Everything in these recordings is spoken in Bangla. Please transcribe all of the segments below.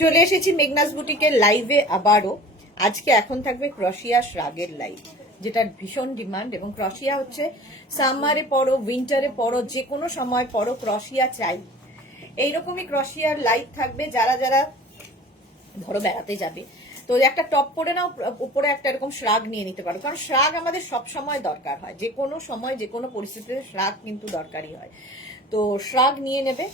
চলে এসেছি মেঘনাস বুটিকের লাইভে আবারও। আজকে এখন থাকবে ক্রশিয়া শ্রাগের লাইভ, যেটার ভীষণ ডিমান্ড। এবং ক্রশিয়া হচ্ছে সামারে পরো, উইন্টারে পরো, যে কোনো সময় পরো, ক্রশিয়া চাই। এইরকমই ক্রশিয়ার লাইভ থাকবে। যারা যারা ধরো বেড়াতে যাবে, তো একটা টপ পরে নাও, উপরে একটা এরকম শ্রাগ নিয়ে নিতে পারো, কারণ শ্রাগ আমাদের সব সময় দরকার হয়, যে কোনো সময় যে কোনো পরিস্থিতিতে শ্রাগ কিন্তু দরকারই হয়। তো শ্রাগ নিয়ে নেবে,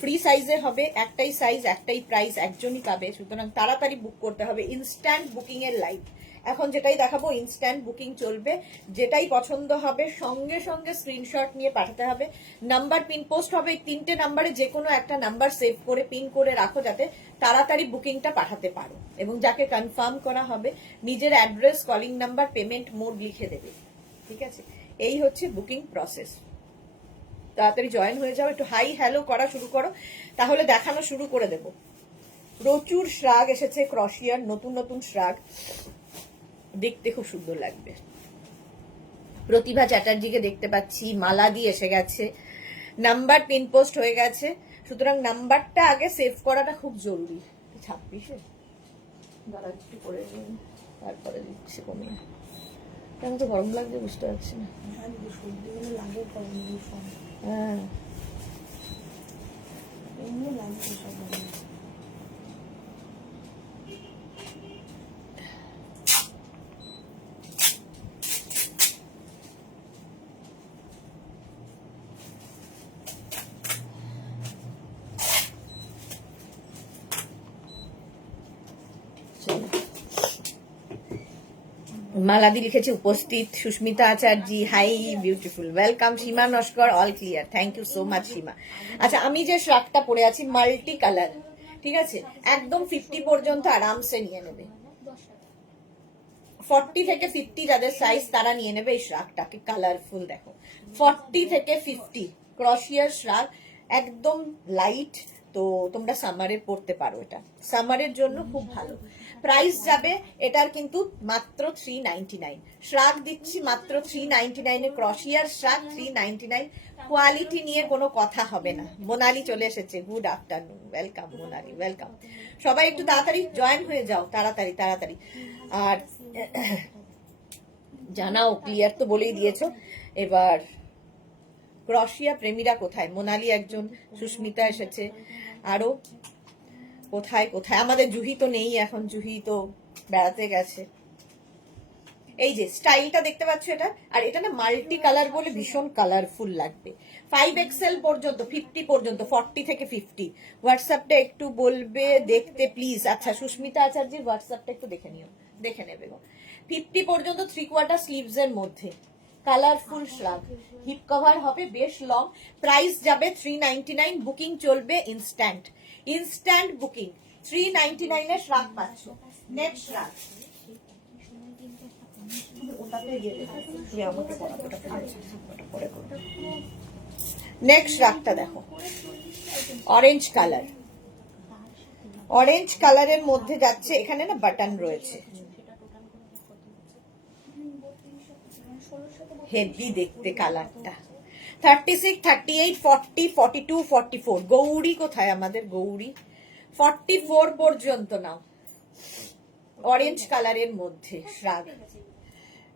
ফ্রি সাইজের হবে, একটাই সাইজ একটাই প্রাইস, একজনই পাবে। সুতরাং তাড়াতাড়ি বুক করতে হবে। ইনস্ট্যান্ট বুকিং এর লাইভ এখন যেটাই দেখাবো, ইনস্ট্যান্ট বুকিং চলবে। যেটাই পছন্দ হবে সঙ্গে সঙ্গে স্ক্রিনশট নিয়ে পাঠাতে হবে। নাম্বার পিন পোস্ট হবে, এই 3টে নাম্বারে যে কোনো একটা নাম্বার সেভ করে পিন করে রাখো, যাতে তাড়াতাড়ি বুকিংটা পাঠাতে পারো। এবং যাকে কনফার্ম করা হবে নিজের address, calling number, payment mode লিখে দেবে। ঠিক আছে, এই হচ্ছে বুকিং প্রসেস। তাড়াতাড়ি জয়েন হয়ে যাও, একটু হাই হ্যালো করা শুরু করো, তাহলে দেখানো শুরু করে দেব। প্রচুর শ্রাগ এসেছে, ক্রশিয়ার নতুন নতুন শ্রাগ, দেখতে খুব সুন্দর লাগবে। প্রতিভা চ্যাটার্জিকে দেখতে পাচ্ছি, মালাদি এসে গেছে, নাম্বার পিন পোস্ট হয়ে গেছে। সুতরাং নাম্বারটা আগে সেভ করাটা খুব জরুরি। 26-এ দাঁড়া একটু করে তারপরে দিচ্ছে কমিয়ে। কেন তো গরম লাগছে বুঝতে পারছি না। হ্যাঁ মালাদি লিখেছে উপস্থিত। Susmita Acharya hi beautiful, welcome. Seema Naskar all clear, thank you so much Seema. আচ্ছা, আমি যে শ্রাগটা পরে আছি মাল্টি কালার, ঠিক আছে, একদম 50 পর্যন্ত আরামসে নিয়ে নেবে। 40 থেকে 50 যাদের সাইজ তারা নিয়ে নেবে এই শ্রাগটাকে। কালারফুল দেখো, 40 থেকে 50 ক্রশিয়ার শ্রাগ, একদম লাইট। তো তোমরা সামারে পড়তে পারো, এটা সামারের জন্য খুব ভালো। প্রাইস যাবে এটার কিন্তু মাত্র 399। শ্রাগ দিচ্ছি মাত্র 399 এ, ক্রশিয়ার শ্রাগ 399। কোয়ালিটি নিয়ে কোনো কথা হবে না। মোনালি চলে এসেছে, good afternoon, welcome Monali, welcome. সবাই একটু তাড়াতাড়ি জয়েন হয়ে যাও, তাড়াতাড়ি তাড়াতাড়ি। আর জানাও, ক্লিয়ার তো বলেই দিয়েছো। এবার ক্রশিয়া প্রেমীরা কোথায়? মোনালি একজন, সুস্মিতা এসেছে, আরো কোথায় কোথায়? আমাদের জুহি তো নেই এখন, জুহি তো বেড়াতে গেছে। এই যে স্টাইলটা দেখতে পাচ্ছ এটা, আর এটা না মাল্টি কালার বলে ভীষণ কালারফুল লাগবে। 5XL পর্যন্ত, 50 পর্যন্ত, 40 থেকে 50। হোয়াটসঅ্যাপটা একটু বলবে দেখতে প্লিজ। আচ্ছা, সুস্মিতা আচার্যের হোয়াটসঅ্যাপটা একটু দেখে নিও, দেখে নেবে গো। 50 পর্যন্ত 3/4 স্লিভস এর মধ্যে কালারফুল শ্রাগ, হিপ কভার হবে বেশ লং। প্রাইস যাবে 399, বুকিং চলবে ইনস্ট্যান্ট। ইনস্ট্যান্ট বুকিং 399 এর শ্রাগ পাচ্ছ। নেক্সট শ্রাগ, নেক্সট রাগটা দেখো, অরেঞ্জ কালার। অরেঞ্জ কালারের মধ্যে যাচ্ছে, এখানে না বাটন রয়েছে, হেভি দেখতে কালারটা। 36, 38, 40, 42, 44। গৌরী কোথায় আমাদের? গৌরী 44 পর্যন্ত নাও। অরেঞ্জ কালারের মধ্যে শ্রাগ।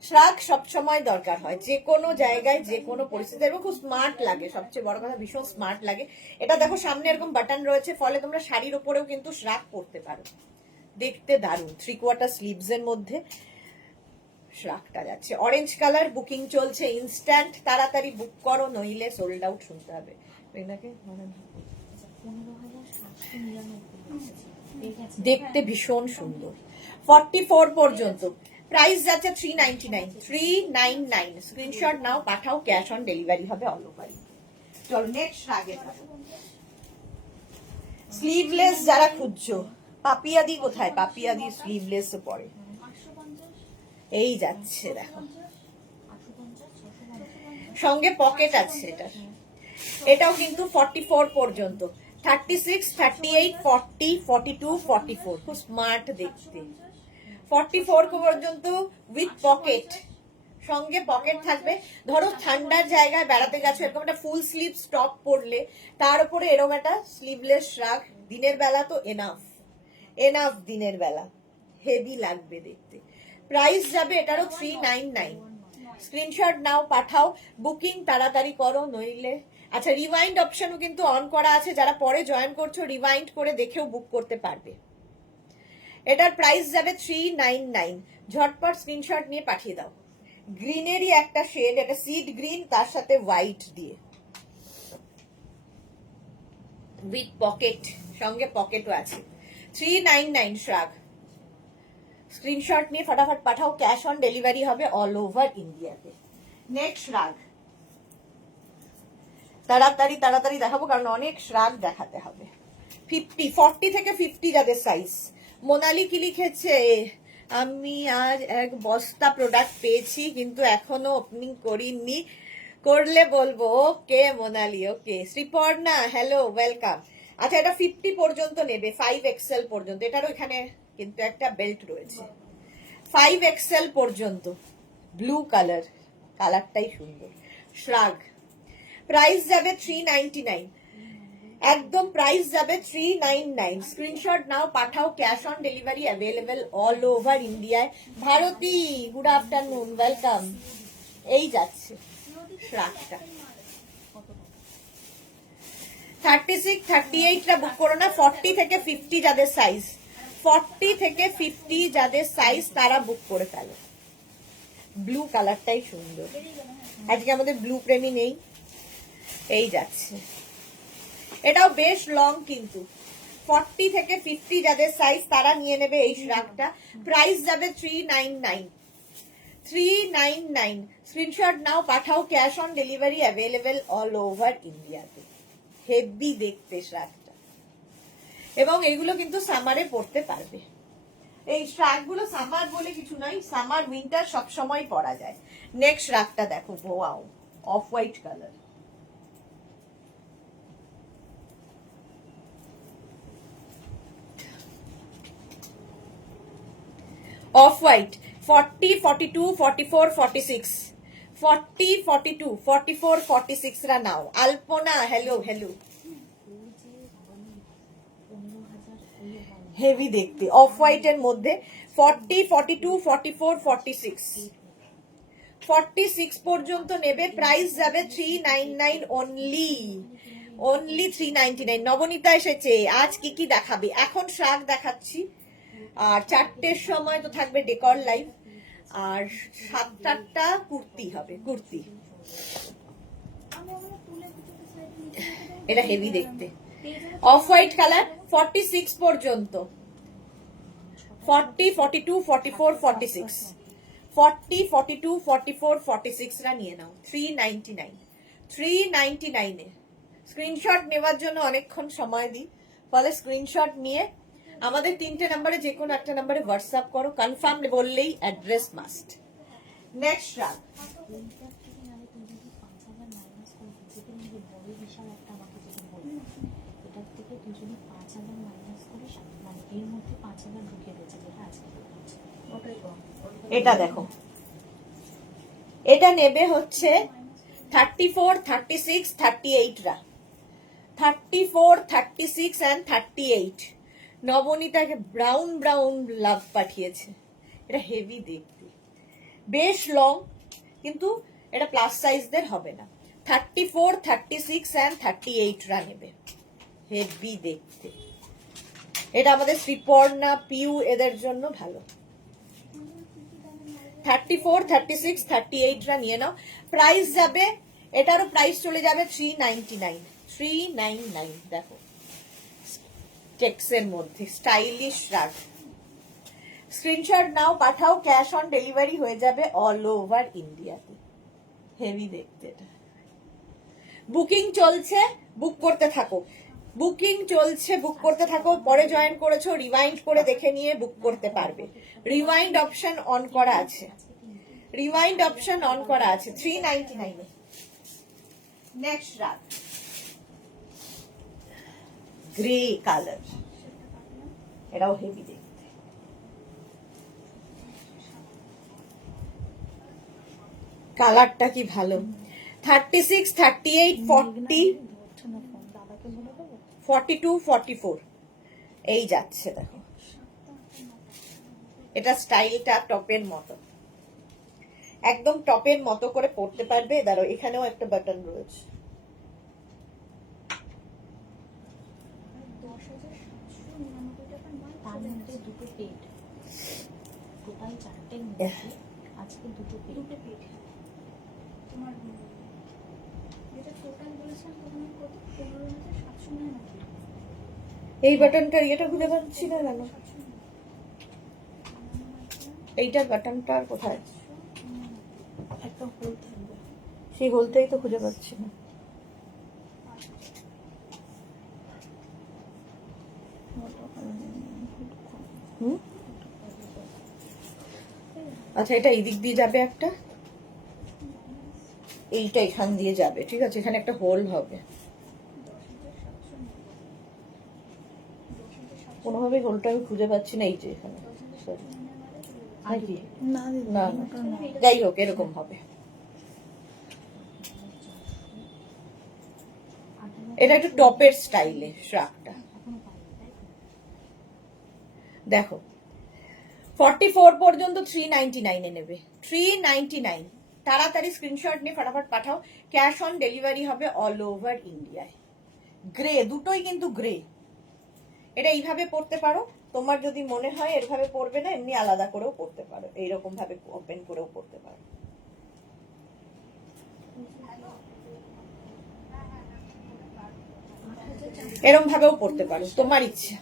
শ্রাগ সবসময় দরকার হয়, যে কোনো জায়গায় যে কোনো পরিস্থিতি, এবং খুব স্মার্ট লাগে। সবচেয়ে বড় কথা, ভীষণ স্মার্ট লাগে। এটা দেখো সামনে এরকম বাটন রয়েছে, ফলে তোমরা শাড়ির উপরেও কিন্তু শ্রাগ পরতে পারো, দেখতে দারুণ। 3/4 স্লিভস এর মধ্যে শ্রাগটা যাচ্ছে। অরেঞ্জ কালার, বুকিং চলছে ইনস্ট্যান্ট, তাড়াতাড়ি বুক করো, নইলে সোল্ড আউট শুনতে হবে। দেখতে ভীষণ সুন্দর। 44 পর্যন্ত প্রাইস যাচ্ছে 399, 399। স্ক্রিনশট নাও, পাঠাও, ক্যাশ অন ডেলিভারি হবে অল ওভার। চলো নেক্সট শ্রাগে যাবো। স্লিভলেস যারা খুঁজছো, পাপিয়াদি কোথায়? পাপিয়াদি স্লিভলেস পরে, এই যাচ্ছে দেখো, সঙ্গে পকেট আছে এটার। এটাও কিন্তু 44 পর্যন্ত, 36, 38, 40, 42, 44। খুব স্মার্ট দেখতে। 44 পর্যন্ত উইথ পকেট, সঙ্গে পকেট থাকবে। ধরো ঠান্ডার জায়গায় বেড়াতে গেছো, এরকম একটা ফুল স্লিভ টপ পরলে, তার উপরে এরকম একটা স্লিভলেস শ্রাগ, দিনের বেলা তো এনাফ এনাফ, দিনের বেলা হেভি লাগবে দেখতে। প্রাইস যাবে এটারও 399। স্ক্রিনশট নাও, পাঠাও, বুকিং তাড়াতাড়ি করো, নইলে আচ্ছা রিওয়াইন্ড অপশনও কিন্তু অন করা আছে, যারা পরে জয়েন করছো রিওয়াইন্ড করে দেখেও বুক করতে পারবে। এটার প্রাইস যাবে 399। ঝটপট স্ক্রিনশট নিয়ে পাঠিয়ে দাও। গ্রিনেরই একটা শেড, এটা সিড গ্রিন, তার সাথে হোয়াইট দিয়ে উইথ পকেট, সঙ্গে পকেটও আছে। 399 শ্রাগ। স্ক্রিনশট নিয়ে ফটাফট পাঠাও, ক্যাশ অন ডেলিভারি হবে অল ওভার ইন্ডিয়াতে। নেক্সট শ্রাগ, তাড়াতাড়ি তাড়াতাড়ি দেখাবো কারণ অনেক শ্রাগ দেখাতে হবে। 40 থেকে 50 যাদের সাইজ। মোনালি কি লিখেছে, আমি আজ এক বস্তা প্রোডাক্ট পেয়েছি কিন্তু এখনো ওপেনিং করিনি, করলে বলবো। Okay Monali, okay. Sriparna hello, welcome. আচ্ছা এটা 50 পর্যন্ত নেবে, 5XL পর্যন্ত। এটারও এখানে কিন্তু একটা বেল্ট রয়েছে। 5XL পর্যন্ত, ব্লু কালার, কালারটাই সুন্দর। শ্রাগ প্রাইস যাবে 399, একদম প্রাইস যাবে 399। স্ক্রিনশট নাও, পাঠাও, cash on delivery available all over ইন্ডিয়ায়। Bharati good afternoon, welcome. এই যাচ্ছে শ্রাগটা। 36, 38টা বুক করো না। 40 থেকে 50 যাদের সাইজ, 40 থেকে 50 যাদের সাইজ তারা বুক করে ফেলো। ব্লু কালারটাই সুন্দর, আজকে আমাদের ব্লু প্রেমী নেই। এই যাচ্ছে, এটাও বেশ লং কিন্তু। 40 থেকে 50 যাদের সাইজ তারা নিয়ে নেবে এই শ্রাগটা। প্রাইস যাবে 399, 399। স্ক্রিনশট নাও, পাঠাও, cash on delivery available all over ইন্ডিয়াতে। হেভি দেখতে শ্রাগটা, এবং এগুলো কিন্তু সামারে পড়তে পারবে। এই শ্রাগগুলো সামার বলে কিছু নয়, সামার উইন্টার সব সময় পরা যায়। নেক্সট শ্রাগটা দেখো, wow, of white colour. Off white 40, 42, 44, 46, 40, 42, 44, 46 রা নাও। আলপনা হ্যালো, হ্যালো। হেভি দেখতে, অফ হোয়াইট এর মধ্যে 40, 42, 44, 46, 46 পর্যন্ত নেবে। প্রাইস যাবে 399 অনলি, অনলি 399। নবনীতা এসেছে, আজ কি কি দেখাবে? এখন শ্রাগ দেখাচ্ছি, আর 4টের সময় তো থাকবে ডেকর লাইভ, আর 7টা কুর্তি হবে, কুর্তি। এটা হেভি দেখতে, অফ হোয়াইট কালার। 46 পর্যন্ত, 40, 42, 44, 46, 40, 42, 44, 46 রা নিয়ে নাও। 399, 399 এ। স্ক্রিনশট নেওয়ার জন্য অনেকক্ষণ সময় দিই, ফলে স্ক্রিনশট নিয়ে আমাদের 3টে নাম্বারে যে কোনো একটা নাম্বারে হোয়াটসঅ্যাপ করো, কনফার্ম বললেই অ্যাড্রেস মাস্ট। নেক্সট রাগ, এটা দেখো, এটা নেবে হচ্ছে 34, 36, 38 রা। 34, 36 and 38। নবনীতাকে ব্রাউন ব্রাউন লাভ পাঠিয়েছে। এটা হেভি দেখতে, বেশ লং, কিন্তু এটা প্লাস সাইজদের হবে না। 34, 36 and 38 রা নেবে, হেভি দেখতে। এটা আমাদের শ্রীপর্ণা, পিউ এদের জন্য ভালো। 34, 36, 38 রা নিয়ে নাও। প্রাইস যাবে, এটারও প্রাইস চলে যাবে 399, 399। দেখো চেক্সের মধ্যে স্টাইলিশ রাগ। স্ক্রিনশট নাও, পাঠাও, ক্যাশ অন ডেলিভারি হয়ে যাবে অল ওভার ইন্ডিয়াতে। হেভি দেখতে এটা। বুকিং চলছে, বুক করতে থাকো, বুকিং চলছে, বুক করতে থাকো। পরে জয়েন করেছো রিওয়াইন্ড করে দেখে নিয়ে বুক করতে পারবে। রিওয়াইন্ড অপশন অন করা আছে, রিওয়াইন্ড অপশন অন করা আছে। 399 এ। নেক্সট রাগ, গ্রে কালার, এটাও হেভি দেখতে। কালারটা কি ভালো। 36, 38, 40, 42, 44, এই যাচ্ছে দেখো, এটা স্টাইলটা টপের মতো, একদম টপের মতো করে পরতে পারবে। দাঁড়ো, এখানেও একটা বাটন রয়েছে। তার মধ্যে দুটো পেট, টোটাল 4টের মধ্যে আজকে দুটো পেট। তোমার যেটা টোটাল বলেছেন তখন কত, 15,700 নাকি? এই বাটনটার ইয়েটা খুঁজে পাচ্ছি না কেন, এইটার বাটনটার কোথায়? একটা হোল থাকবে, সেই হোলটাই তো খুঁজে পাচ্ছি না। আচ্ছা, এটা এই দিক দিয়ে যাবে একটা, এইটা এখান দিয়ে যাবে, ঠিক আছে, এখানে একটা হোল হবে। কোনোভাবে হোলটা আমি খুঁজে পাচ্ছি না, এই যে এখানে নাকি? না না, যাই হোক, এরকম হবে। এটা একটু টপের স্টাইলে শ্রাগটা। দেখো 44 পর্যন্ত 399 নেবে, 399। তাড়াতাড়ি স্ক্রিনশট নিয়ে ফটাফট পাঠাও। ক্যাশ অন ডেলিভারি হবে অল ওভার ইন্ডিয়ায়। গ্রে, দুটোই কিন্তু গ্রে। এটা এইভাবে পরতে পারো, তোমার যদি মনে হয় এরভাবে পরবে না, এমনি আলাদা করেও পরতে পারো, এইরকম ভাবে ওপেন করেও পরতে পারো। এরকম ভাবেও পরতে পারো, তোমার ইচ্ছা।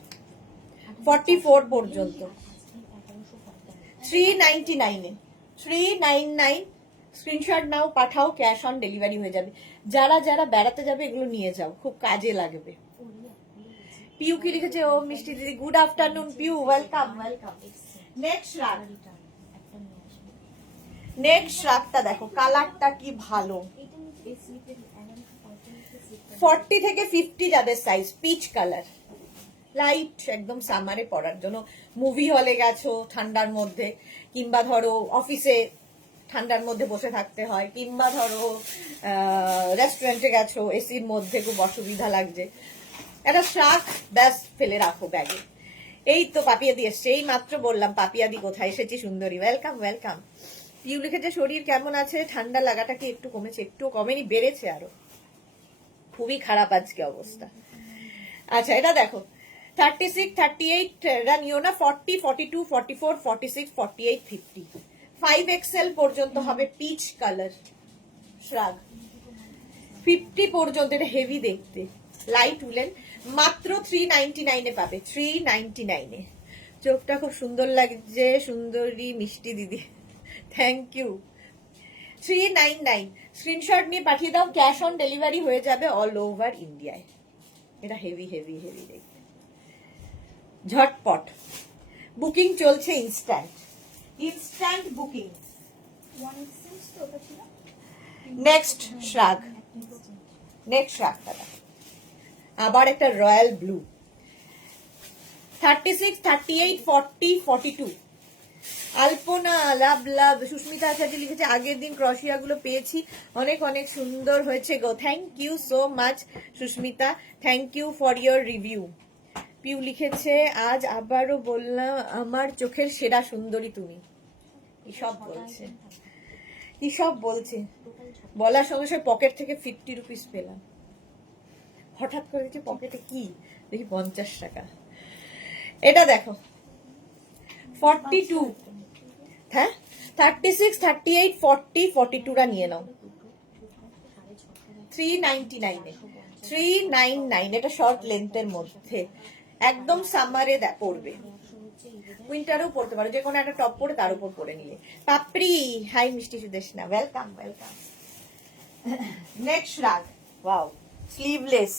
44 পর্যন্ত 399 399। স্ক্রিনশট নাও, পাঠাও, ক্যাশ অন ডেলিভারি হয়ে যাবে। যারা যারা বেড়াতে যাবে এগুলো নিয়ে যাও, খুব কাজে লাগবে। পিউ কি লিখেছে? ও মিষ্টি দিদি, good afternoon Piu, welcome welcome. Next shrug, next শ্রাগটা দেখো, কালারটা কি ভালো। 40 থেকে 50 যাদের সাইজ, পিচ কালার, লাইট, একদম সামারে পরার জন্য। মুভি হলে গেছো ঠান্ডার মধ্যে, কিংবা ধরো অফিসে ঠান্ডার মধ্যে বসে থাকতে হয়, কিংবা ধরো রেস্টুরেন্টে গেছো এসির মধ্যে খুব অসুবিধা লাগছে, একটা শ্রাগ ব্যাস ফেলে রাখো ব্যাগে। এই তো পাপিয়াদি এসছে, এই মাত্র বললাম পাপিয়াদি কোথায় এসেছি, সুন্দরী, ওয়েলকাম ওয়েলকাম। পিউ লিখেছে শরীর কেমন আছে? ঠান্ডা লাগাটা কি একটু কমেছে? একটু কমেনি, বেড়েছে আরো, খুবই খারাপ আজকে অবস্থা। আচ্ছা, এটা দেখো 36, 38 এরা নিও না, 40, 42, 44, 46, 48, 50, 5XL পর্যন্ত হবে পিচ কালার শ্রাগ। 50 পর্যন্ত, এটা হেভি দেখতে, লাইট উলেন, মাত্র 399 পাবে, 399। চোখটা খুব সুন্দর লাগছে সুন্দরী মিষ্টি দিদি, থ্যাংক ইউ। 399 স্ক্রিনশট নিয়ে পাঠিয়ে দাও, ক্যাশ অন ডেলিভারি হয়ে যাবে অল ওভার ইন্ডিয়ায়। এটা হেভি হেভি হেভি দেখতে, ঝটপট বুকিং চলছে, instant instant booking. Next shrug, next শ্রাগটা আবার একটা royal blue, 36, 38, 40, 42। Alpana, love love, Susmita Acharya লিখেছে আগের দিন ক্রশিয়া গুলো পেয়েছি, অনেক অনেক সুন্দর হয়েছে গো, thank you so much Susmita, thank you for your review. Piu লিখেছে আজ আবারও বললাম আমার চোখের সেরা সুন্দরী তুমি। কি সব বলছে, কি সব বলছে, বলার সঙ্গে সঙ্গে পকেট থেকে 50 রুপিস পেলাম। হঠাৎ করে দেখছি পকেটে কি দেখি 50 টাকা। এটা দেখো 42, হ্যাঁ 36, 38, 40, 42টা নিয়ে নাও 399 399। এটা শর্ট লেন্থের মধ্যে, একদম সামারে পরবে, উইন্টারেও পরতে পারো, যে কোনো একটা টপ পরে তার উপর পরে নিলে। পাপড়ি, হাই মিষ্টি Sudeshna, welcome welcome. Next শ্রাগ, wow, sleeveless,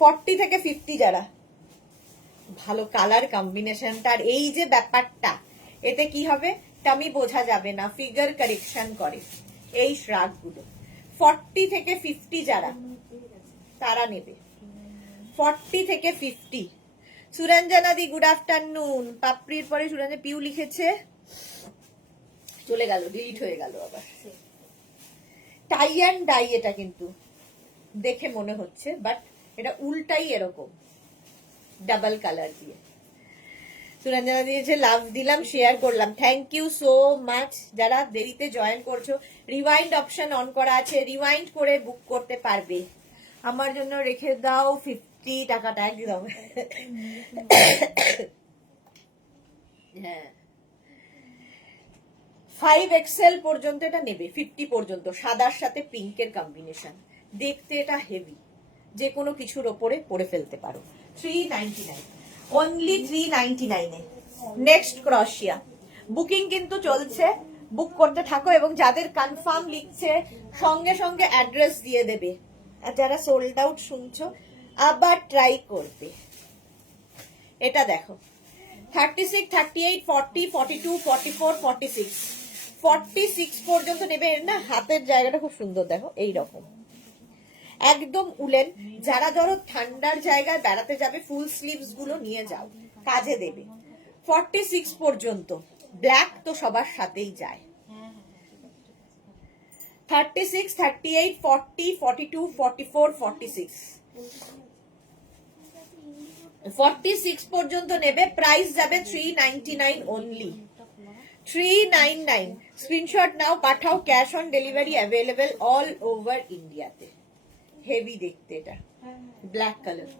40 থেকে 50 যারা, ভালো কালার কম্বিনেশনটা, আর এই যে ব্যাপারটা, এতে কি হবে টামি বোঝা যাবে না, ফিগার কারেকশন করে এই শ্রাগগুলো। 40 থেকে 50 যারা, তারা নেবে 40 থেকে 50। সুরঞ্জনা দি, গুড আফটারনুন। পাপড়ির পরে সুরঞ্জন, পিউ লিখেছে চলে গেল, ডিলিট হয়ে গেল আবার। টাই অ্যান্ড ডাই, এটা কিন্তু দেখে মনে হচ্ছে, বাট এটা উল্টাই এরকম ডাবল কালার দিয়ে। সুরঞ্জনা দিয়েছে লাভ দিলাম, শেয়ার করলাম, থ্যাংক ইউ সো মাচ। যারা দেরিতে জয়েন করছো, রিওয়াইন্ড অপশন অন করা আছে, রিওয়াইন্ড করে বুক করতে পারবে। আমার জন্য রেখে দাও 50 টাকাটা একদম। হ্যাঁ 5XL পর্যন্ত এটা নেবে, 50 পর্যন্ত, সাদার সাথে পিঙ্কের কম্বিনেশন, দেখতে এটা হেভি, যে কোনো কিছুর ওপরে পরে ফেলতে পারো। 399, অনলি 399 এ। নেক্সট ক্রশিয়া, বুকিং কিন্তু চলছে, বুক করতে থাকো, এবং যাদের কনফার্ম লিখছে সঙ্গে সঙ্গে অ্যাড্রেস দিয়ে দেবে। আর যারা সোল্ড আউট শুনছো আবার ট্রাই করবে। এটা দেখো 36, 38, 40, 42, 44, 46, 46 পর্যন্ত নেবে। এর না হাতের জায়গাটা খুব সুন্দর, দেখো এই রকম একদম উলেন। যারা ধরো ঠান্ডার জায়গায় বেড়াতে যাবে, ফুল স্লিভস গুলো নিয়ে যাও, কাজে দেবে। 46 পর্যন্ত, ব্ল্যাক তো সবার সাথেই যায়। 36, 38, 40, 42, 44, 46, 46 পর্যন্ত নেবে। প্রাইস যাবে 399 অনলি, 399। স্ক্রিনশট নাও, পাঠাও, cash on delivery available all over ইন্ডিয়াতে। হেভি দেখতে এটা, ব্ল্যাক কালার,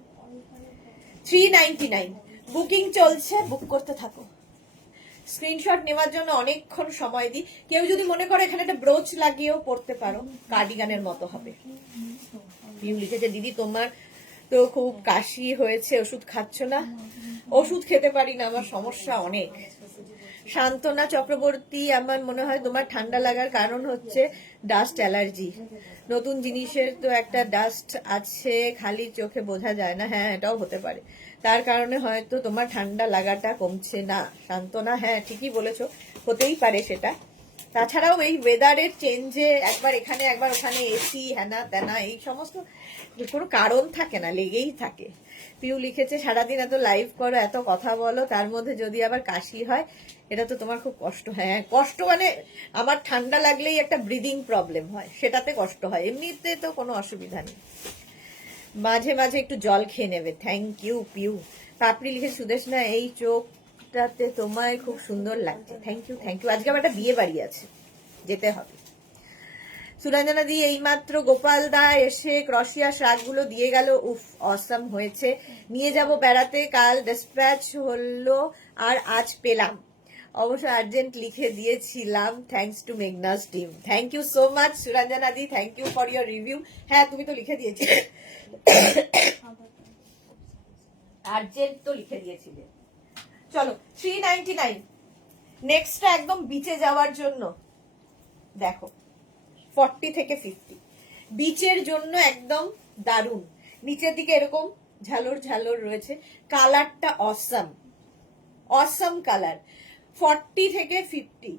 399। বুকিং চলছে, বুক করতে থাকো। স্ক্রিনশট নেওয়ার জন্য অনেকক্ষণ সময় দিই। কেউ যদি মনে করে এখানে একটা ব্রোচ লাগিয়েও পড়তে পারো, কার্ডিগানের মতো হবে। পিউ লিখেছে দিদি তোমার তো খুব কাশি হয়েছে, ওষুধ খাচ্ছ না? ওষুধ খেতে পারি না, আমার সমস্যা অনেক। শান্তনা চক্রবর্তী, আমার মনে হয় তোমার ঠান্ডা লাগার কারণ হচ্ছে ডাস্ট অ্যালার্জি। নতুন জিনিসের তো একটা ডাস্ট আছে, খালি চোখে বোঝা যায় না। হ্যাঁ এটাও হতে পারে, তার কারণে হয়তো তোমার ঠান্ডা লাগাটা কমছে না। শান্তনা হ্যাঁ ঠিকই বলেছো, হতেই পারে সেটা। তাছাড়াও এই ওয়েদারের চেঞ্জে একবার এখানে একবার ওখানে এসি হ্যানা ত্যানা এই সমস্ত কোনো কারণ থাকে না, লেগেই থাকে। পিউ লিখেছে সারাদিন এত লাইভ করো, এত কথা বলো, তার মধ্যে যদি আবার কাশি হয়, এটা তো তোমার খুব কষ্ট হয়। হ্যাঁ কষ্ট মানে আমার ঠান্ডা লাগলেই একটা ব্রিদিং প্রবলেম হয়, সেটাতে কষ্ট হয়, এমনিতে তো কোনো অসুবিধা নেই। মাঝে মাঝে একটু জল খেয়ে নেবে। Thank you Piu. পাপড়ি লিখে সুদেশ না এই চোখটাতে তোমায় খুব সুন্দর লাগছে। Thank you thank you. আজকে আমার একটা বিয়ে বাড়ি আছে, যেতে হবে। সুরঞ্জনা দি এইমাত্র গোপাল দা এসে ক্রশিয়া শাকগুলো দিয়ে গেল, উফ অসম হয়েছে, নিয়ে যাব বেড়াতে, কাল ডিসপ্যাচ হলো আর আজ পেলাম। অবশ্য আর্জেন্ট লিখে দিয়েছিলাম, thanks to Meghna's team. Thank you so much Suranjana দি, thank you for your review. হ্যাঁ তুমি তো লিখে দিয়েছিলে, আর্জেন্ট তো লিখে দিয়েছিলে। চলো 399। নেক্সটটা একদম বিচে যাওয়ার জন্য, দেখো 40 থেকে 50, বিচের জন্য একদম দারুণ। নিচের দিকে এরকম ঝালর ঝালর রয়েছে, কালারটা অসাম, অসাম কালার। 40 থেকে 50,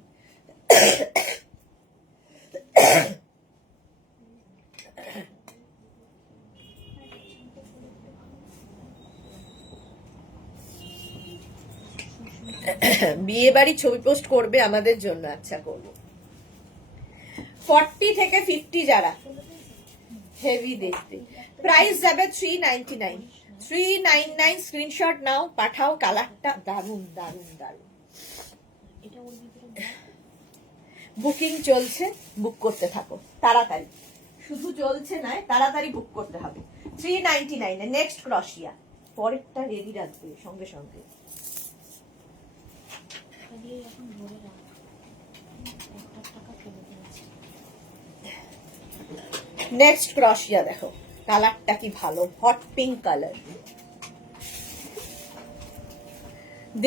বিয়ে বাড়ি ছবি পোস্ট করবে আমাদের জন্য? আচ্ছা করবো। 40 থেকে 50 যারা, হেভি দেখতে। প্রাইস যাবে 399, 399। স্ক্রিনশট নাও, পাঠাও, কালারটা দারুন দারুন দারুন। বুকিং চলছে, বুক করতে থাকো তাড়াতাড়ি, শুধু চলছে না, তাড়াতাড়ি বুক করতে হবে। 399 এ নেক্সট ক্রশিয়া, পরেরটা রেডি রাখবে সঙ্গে সঙ্গে। নেক্সট ক্রশিয়া দেখো, কালারটা কি ভালো, হট পিঙ্ক কালার।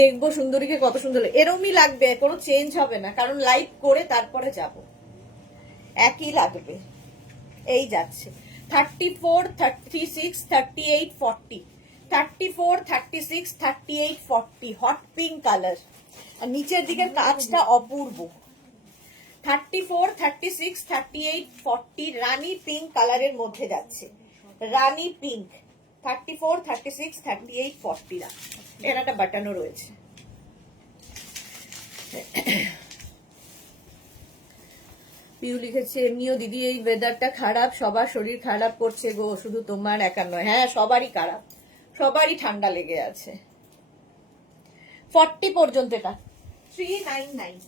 দেখবো সুন্দরীকে কত সুন্দর, এরমই লাগবে, কোনো চেঞ্জ হবে না, কারণ লাইভ করে তারপরে যাব, একই লাগবে। এই যাচ্ছে 34, 36, 38, 40, 34, 36, 38, 40, হট পিঙ্ক কালার। আর নিচের দিকের কাজটা অপূর্ব। 34, 36, 38, 40 রানী পিঙ্ক কালারের মধ্যে যাচ্ছে, রানী পিঙ্ক। 34, 36, 38, 40 রা এর একটা বাটনও রয়েছে। পিউ লিখেছে এমনিও দিদি এই ওয়েদারটা খারাপ, সবার শরীর খারাপ করছে গো, শুধু তোমার একা নয়। হ্যাঁ, সবারই খারাপ, সবারই ঠান্ডা লেগে আছে। 40 পর্যন্ত এটা 399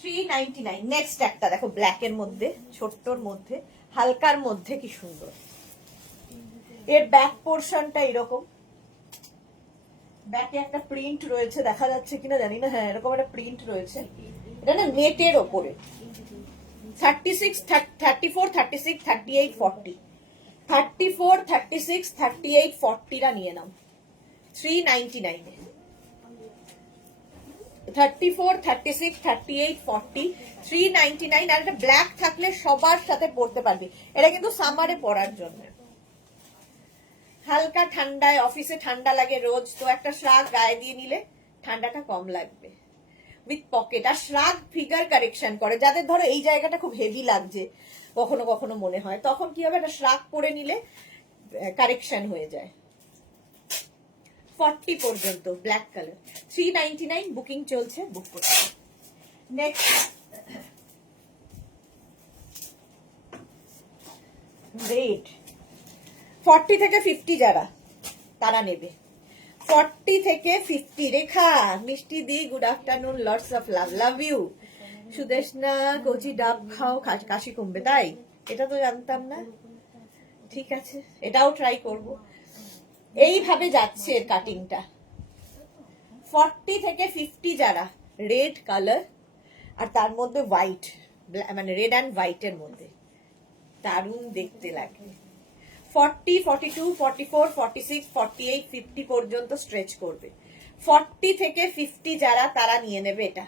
399। নেক্সট একটা দেখো ব্ল্যাকের মধ্যে, ছোট্টর মধ্যে, হালকার মধ্যে, কি সুন্দর। এর ব্যাক পোর্শনটা এরকম, ব্যাকে একটা প্রিন্ট রয়েছে, দেখা যাচ্ছে কিনা জানি না। হ্যাঁ, এরকম একটা প্রিন্ট রয়েছে। এটা না নেটের ওপরে। 36, 34, 36, 38, 40, 34, 36, 38, 40টা নিয়ে নাও 399 এ। 34, 36, 38, 40, 399। আর একটা ব্ল্যাক থাকলে সবার সাথে পরতে পারবে। এটা কিন্তু সামারে পরার জন্য। হালকা ঠান্ডায়, অফিসে ঠান্ডা লাগে রোজ, তো একটা শ্রাগ গায়ে দিয়ে নিলে ঠান্ডাটা কম লাগবে। With pocket. আর শ্রাগ ফিগার কারেকশন করে, যাদের ধরো এই জায়গাটা খুব হেভি লাগছে কখনো কখনো মনে হয়, তখন কি হবে, একটা শ্রাগ পরে নিলে কারেকশন হয়ে যায়। 40 পর্যন্ত ব্ল্যাক কালার 399, বুকিং চলছে, বুক করতে। নেক্সট রেড 40 থেকে 50 যারা, তারা নেবে। 40 থেকে 50। রেখা মিষ্টি দি, good afternoon, lots of love, love you. Sudeshna কচি ডাব খাও, কাশি কমবে, তাই? এটা তো জানতাম না। ঠিক আছে, এটাও ট্রাই করব। এইভাবে যাচ্ছে এর কাটিংটা। 40 থেকে 50 যারা, রেড কালার আর তার মধ্যে হোয়াইট, মানে রেড অ্যান্ড হোয়াইটের মধ্যে, দারুণ দেখতে লাগবে। 40, 42, 44, 46, 48, 50 পর্যন্ত স্ট্রেচ করবে। 40 থেকে 50 যারা, তারা নিয়ে নেবে এটা।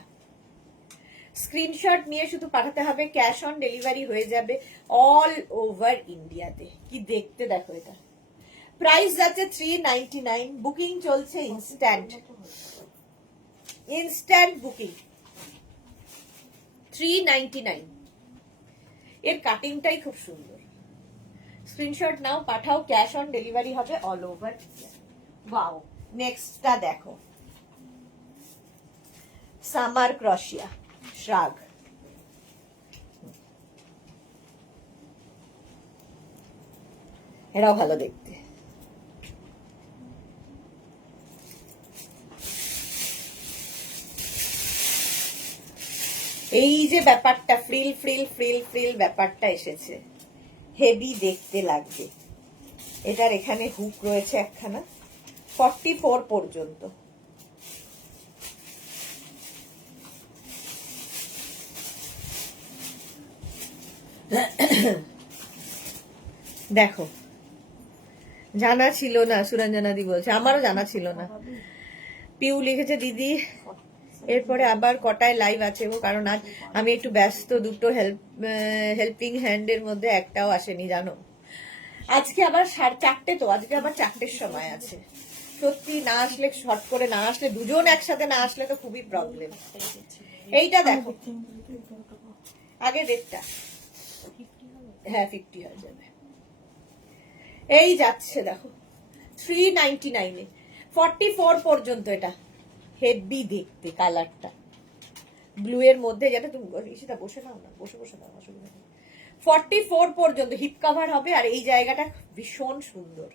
স্ক্রিনশট নিয়ে শুধু পাঠাতে হবে, ক্যাশ অন ডেলিভারি হয়ে যাবে অল ওভার ইন্ডিয়াতে। কি দেখতে দেখো এটা। প্রাইস যাচ্ছে 399, বুকিং চলছে ইনস্ট্যান্ট। Instant booking 399। এর কাটিংটাই খুব সুন্দর। স্ক্রিনশট নাও, পাঠাও, ক্যাশ অন ডেলিভারি হবে অল ওভার। ওয়াও। নেক্সটটা দেখো, সামার ক্রশিয়া শ্রাগ। এরাও ভালো দেখতে। এই যে ব্যাপারটা, ফ্রিল ফ্রিল ফ্রিল ফ্রিল ব্যাপারটা এসেছে, হেভি দেখতে লাগবে। এটার এখানে হুক রয়েছে একখানা। 44 পর্যন্ত। দেখো, জানা ছিল না, সুরঞ্জনাদি বলছে, আমারও জানা ছিল না। পিউ লিখেছে দিদি এরপরে আবার কটায় লাইভ আছে গো, কারণ আজ আমি একটু ব্যস্ত, দুটো হেল্পিং হ্যান্ডের মধ্যে একটাও আসেনি জানো। আজকে আবার 4:30, তো আজকে আবার 4টের সময় আছে। সত্যি না আসলে, শর্ট করে না আসলে, দুজন একসাথে না আসলে তো খুবই প্রবলেম। এইটা দেখো, আগে রেটটা, হ্যাঁ 50 হয়ে যাবে। এই যাচ্ছে দেখো 399 এ। 44 পর্যন্ত। এটা হেভি দেখতে, কালারটা ব্লু এর মধ্যে, যেটা তুমি সেটা বসে নাও না, বসে বসে নাও, অসুবিধা নেই। 44 পর্যন্ত হিপ কভার হবে, আর এই জায়গাটা ভীষণ সুন্দর।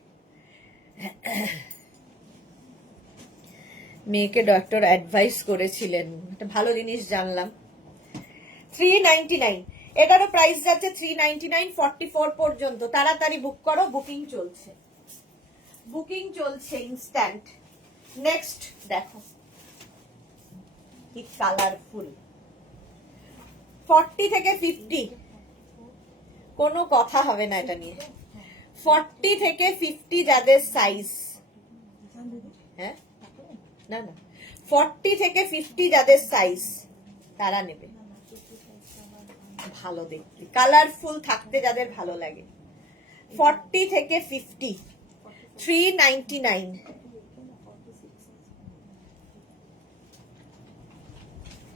মেয়েকে ডক্টর অ্যাডভাইস করেছিলেন, একটা ভালো জিনিস জানলাম। 399, এটারও প্রাইস যাচ্ছে 399। 44 পর্যন্ত, তাড়াতাড়ি বুক করো, বুকিং চলছে, বুকিং চলছে ইনস্ট্যান্ট। নেক্সট দেখো, কি কালারফুল। 40 থেকে 50, কোনো কথা হবে না এটা নিয়ে। 40 থেকে 50 যাদের সাইজ, হ্যাঁ না না, 40 থেকে 50 যাদের সাইজ, তারা নেবে। ভালো দেখতে, কালারফুল থাকতে যাদের ভালো লাগে। 40 থেকে 50, 399।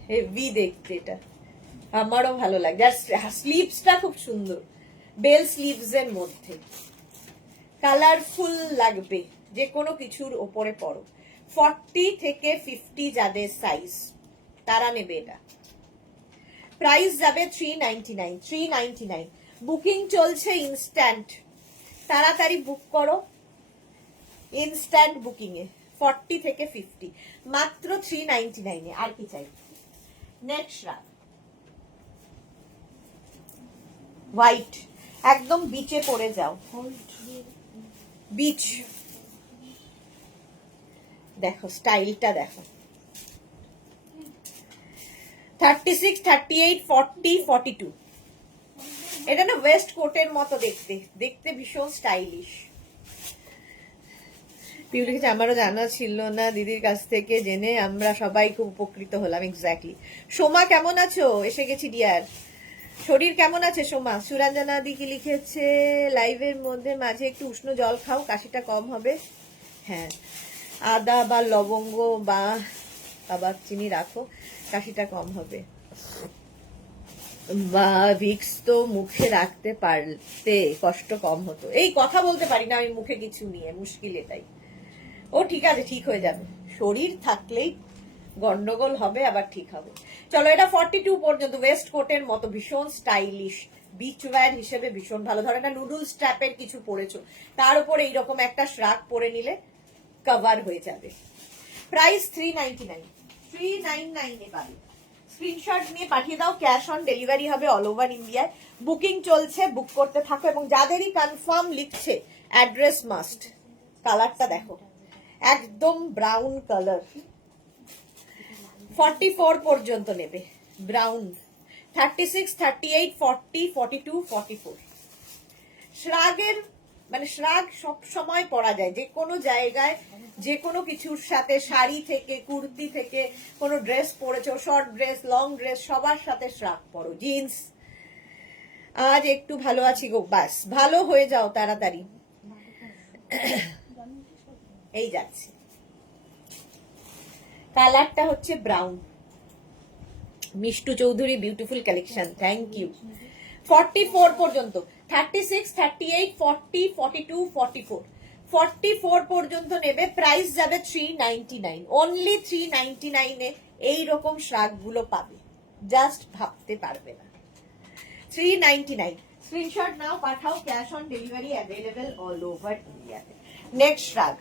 হেভি দেখতে এটা, আমারও ভালো লাগে। আর স্লিভসটা খুব সুন্দর, বেল স্লিভস এর মধ্যে, কালারফুল লাগবে যে কোনো কিছুর ওপরে পরো। 40 থেকে 50 যাদের সাইজ, তারা নেবে এটা। প্রাইস যাবে 399, 399। বুকিং চলছে ইনস্ট্যান্ট, তাড়াতাড়ি বুক করো ইনস্ট্যান্ট বুকিং এ। 40 থেকে 50 মাত্র 399 এ। আর কি চাই? নেক্সট শ্রাগ হোয়াইট, একদম বিচে পড়ে যাও, বিচ। দেখো স্টাইলটা দেখো, 36, 38, 40, 42। এটা না ওয়েস্ট কোটের মতো দেখতে, দেখতে ভীষণ স্টাইলিশ। পিউলি কিছু আমারও জানা ছিল না, দিদির কাছ থেকে জেনে আমরা সবাই খুব উপকৃত হলাম। এক্স্যাক্টলি। সোমা কেমন আছো? এসে গেছি ডিয়ার। শরীর কেমন আছে সোমা? সুরঞ্জনা দি কি লিখেছে, লাইভের মধ্যে মাঝে একটু উষ্ণ জল খাও, কাশিটা কম হবে। হ্যাঁ, আদা বা লবঙ্গ বা আবার চিনি রাখো, কাশিটা কম হবে। বা ভিক্স তো মুখে রাখতে পারতে কষ্ট কম হতো। এই কথা বলতে পারি না আমি মুখে কিছু নিয়ে, মুশকিল এটাই। ও ঠিক আছে, ঠিক হয়ে যাবে। শরীর থাকলেই গন্ডগোল হবে, আবার ঠিক হবে। চলো, এটা 42 পর্যন্ত, ওয়েস্ট কোটের মতো ভীষণ স্টাইলিশ, বিচ ওয়্যার হিসেবে ভীষণ ভালো। ধরো না নুডলস ট্যাপের কিছু পরেছো, তার উপর এইরকম একটা শ্রাগ পরে নিলে কভার হয়ে যাবে। প্রাইস 399, 399 এ পাবে। স্ক্রিনশট নিয়ে পাঠিয়ে দাও, ক্যাশ অন ডেলিভারি হবে অল ওভার ইন্ডিয়ায়। বুকিং চলছে, বুক করতে থাকো। এবং যাদেরই কনফার্ম লিখছে অ্যাড্রেস মাস্ট। কালারটা দেখো, একদম ব্রাউন কালার। 44 পর্যন্ত নেবে ব্রাউন, 36, 38, 40, 42, 44। শ্রাগের মানে শ্রাগ সব সময় পরা যায়, যে কোনো জায়গায়, যে কোনো কিছুর সাথে, শাড়ি থেকে, কুর্তি থেকে, কোনো ড্রেস পরেছো, শর্ট ড্রেস, লং ড্রেস, সবার সাথে শ্রাগ পরো। জিন্স। আজ একটু ভালো আছি গো, বাস ভালো হয়ে যাও তাড়াতাড়ি। এই যাচ্ছে, কালারটা হচ্ছে brown. Mishtu Chowdhury, beautiful collection, thank you. 44 পর্যন্ত, 36, 38, 40, 42, 44। 44 পর্যন্ত নেবে, প্রাইস যাবে 399, অনলি 399 এ এইরকম শ্রাগ গুলো পাবে, জাস্ট ভাবতে পারবে না। 399। স্ক্রিনশট নাও, পাঠাও, cash on delivery available all over ইন্ডিয়াতে। নেক্সট শ্রাগ,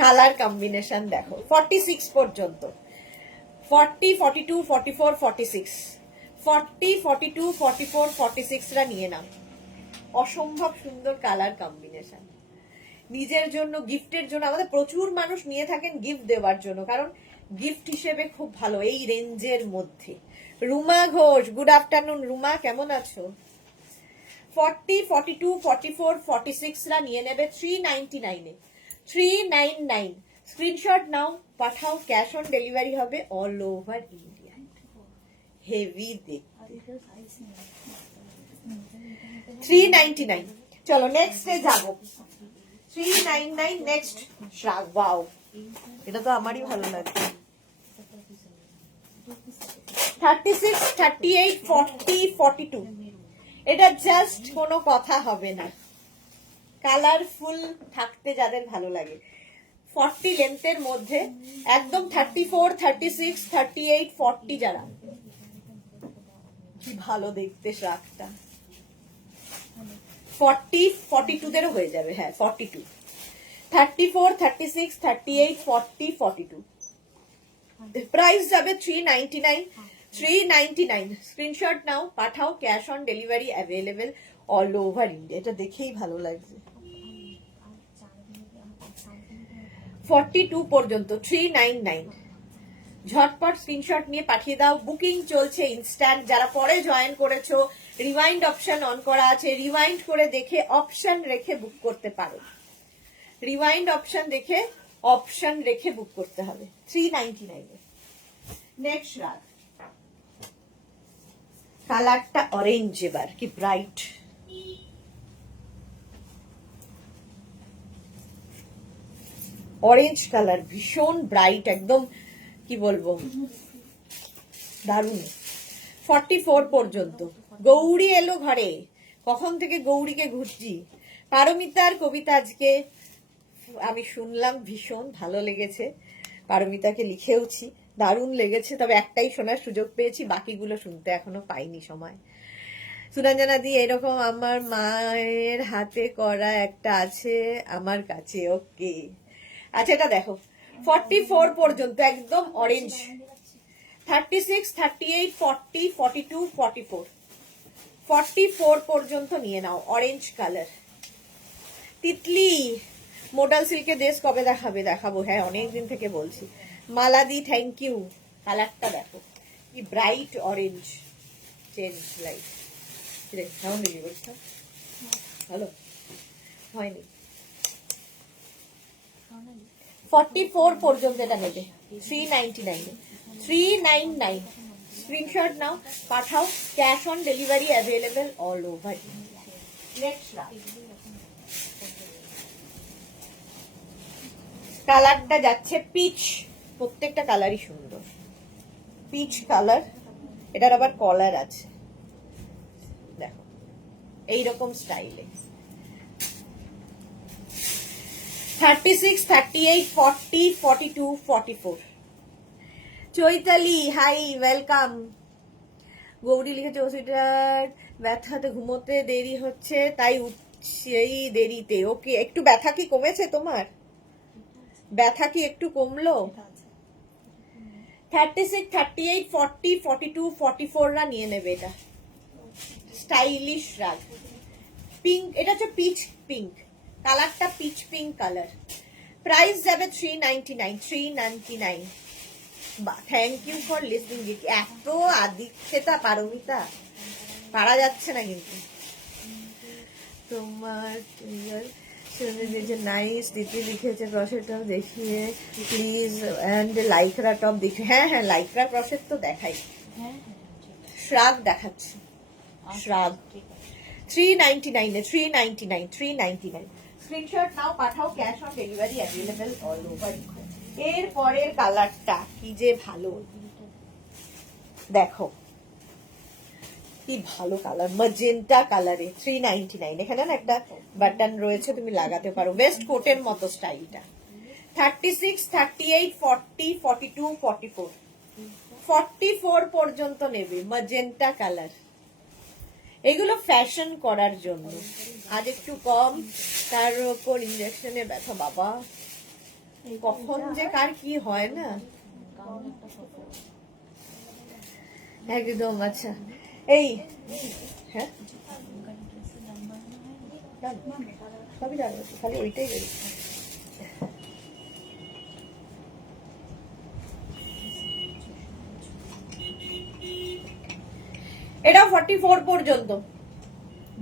কালার কম্বিনেশন দেখো, 46 পর্যন্ত, 40, 42, 44, 46, 40, 42, 44, 46 রা নিয়ে নাও। অসম্ভব সুন্দর কালার কম্বিনেশন। নিজের জন্য, গিফটের জন্য, আমাদের প্রচুর মানুষ নিয়ে থাকেন গিফট দেওয়ার জন্য, কারণ গিফট হিসেবে খুব ভালো এই রেঞ্জের মধ্যে। রুমা ঘোষ, গুড আফটারনুন রুমা, কেমন আছো? 40, 42, 44, 46 রা নিয়ে নেবে 399 এ। 399। স্ক্রিনশট নাও, পাঠাও, ক্যাশ অন ডেলিভারি হবে অল ওভার ইন্ডিয়া। হেভি দেখতে, 399। চলো নেক্সট এ যাবো, 399 নেক্সট শ্রাগ। ওয়াও, এটা তো আমারই ভালো লাগছে। 36, 38, 40, 42। এটা জাস্ট কোনো কথা হবে না, কালারফুল থাকতে যাদের ভালো লাগে। 40 লেন্থের মধ্যে একদম, 34, 36, 38, 40 যারা, কি ভালো দেখতে শ্রাগটা। 40, 42 দেরও হয়ে যাবে। হ্যাঁ 42, 34, 36, 38, 40, 42। প্রাইস যাবে 399, 399। স্ক্রিনশট নাও, পাঠাও, cash on delivery available all over India. এটা দেখেই ভালো লাগছে। 42 পর্যন্ত, 399। ঝটপট স্ক্রিনশট নিয়ে পাঠিয়ে দাও, বুকিং চলছে ইনস্ট্যান্ট। যারা পরে জয়েন করেছো, রিওয়াইন্ড অপশন অন করা আছে, রিওয়াইন্ড করে দেখে অপশন রেখে বুক করতে পারো। রিওয়াইন্ড অপশন দেখে, অপশন রেখে বুক করতে হবে। 399 এ নেক্সট রাগ, কালারটা অরেঞ্জ, এবার কি ব্রাইট। অরেঞ্জ কালার, ভীষণ ব্রাইট, একদম কি বলবো, দারুণ। 44 পর্যন্ত। গৌরী এলো ঘরে, কখন থেকে গৌরীকে ঘুরছি। পারমিতার কবিতা আজকে আমি শুনলাম, ভীষণ ভালো লেগেছে। পারমিতাকে লিখেওছি, দারুণ লেগেছে, তবে একটাই শোনার সুযোগ পেয়েছি, বাকিগুলো শুনতে এখনো পাইনি সময়। সুরঞ্জনা দি, এরকম আমার মায়ের হাতে করা একটা আছে আমার কাছে। ওকে, আচ্ছা এটা দেখো 44 পর্যন্ত একদম অরেঞ্জ। 36, 38, 40, 42, 44, 44 পর্যন্ত নিয়ে নাও, অরেঞ্জ কালার। তিতলি মোডাল সিল্কের ড্রেস কবে দেখাবে? দেখাবো, হ্যাঁ অনেকদিন থেকে বলছি। মালাদি থ্যাংক ইউ। কালারটা দেখো কি ব্রাইট অরেঞ্জ, চেঞ্জ লাইট। কেমন লেগে বলছো? ভালো হয়নি? 44 পর্যন্ত এটা নেবে 399, 399। স্ক্রিনশট নাও, পাঠাও, cash on delivery available all over. Next কালারটা যাচ্ছে পিচ, প্রত্যেকটা কালারই সুন্দর, পিচ কালার। এটার আবার কলার আছে, দেখো এইরকম স্টাইলে। 36, 38, 40, 42, 44। Chaitali high, welcome. গৌরী লিখেছে ওষুধটার ব্যথাতে ঘুমোতে দেরি হচ্ছে তাই উঠছেই দেরিতে। ওকে, একটু ব্যথা কি কমেছে তোমার? ব্যথা কি একটু কমলো? 36, 38, 40, 42, 44 রা নিয়ে নেবে। এটা স্টাইলিশ রাগ পিঙ্ক, এটা হচ্ছে পিচ পিঙ্ক কালারটা, পিচ পিঙ্ক কালার। প্রাইস যাবে 399, 399। Thank you for listening. এত আদিক্ষেতা পারমিতা, পারা যাচ্ছে না কিন্তু। তোমার নাইস, দিদি লিখেছে ক্রসের টপ দেখিয়ে প্লিজ, অ্যান্ড লাইকরা টপ দেখি। হ্যাঁ হ্যাঁ, লাইকরা ক্রসের তো দেখাই। শ্রাগ দেখাচ্ছি, শ্রাগ 399 এ, 399, 399। স্ক্রিনশট নাও, পাঠাও, cash on delivery available all over. এর পরের কালারটা কি যে ভালো, দেখো কি ভালো কালার, ম্যাজেন্টা কালারে 399। এখানে না একটা বাটন রয়েছে, তুমি লাগাতে পারো, ওয়েস্ট কোটের মতো স্টাইলটা। 36, 38, 40, 42, 44, 44 পর্যন্ত নেবে, ম্যাজেন্টা কালার। এগুলো ফ্যাশন করার জন্য, আজ একটু কম, তার উপর ইঞ্জেকশনে ব্যথা। বাবা কখন যে কার কি হয় না একদম। আচ্ছা এই হ্যাঁ সবই জানো, খালি ওইটাই জানি। এটা 44 পর্যন্ত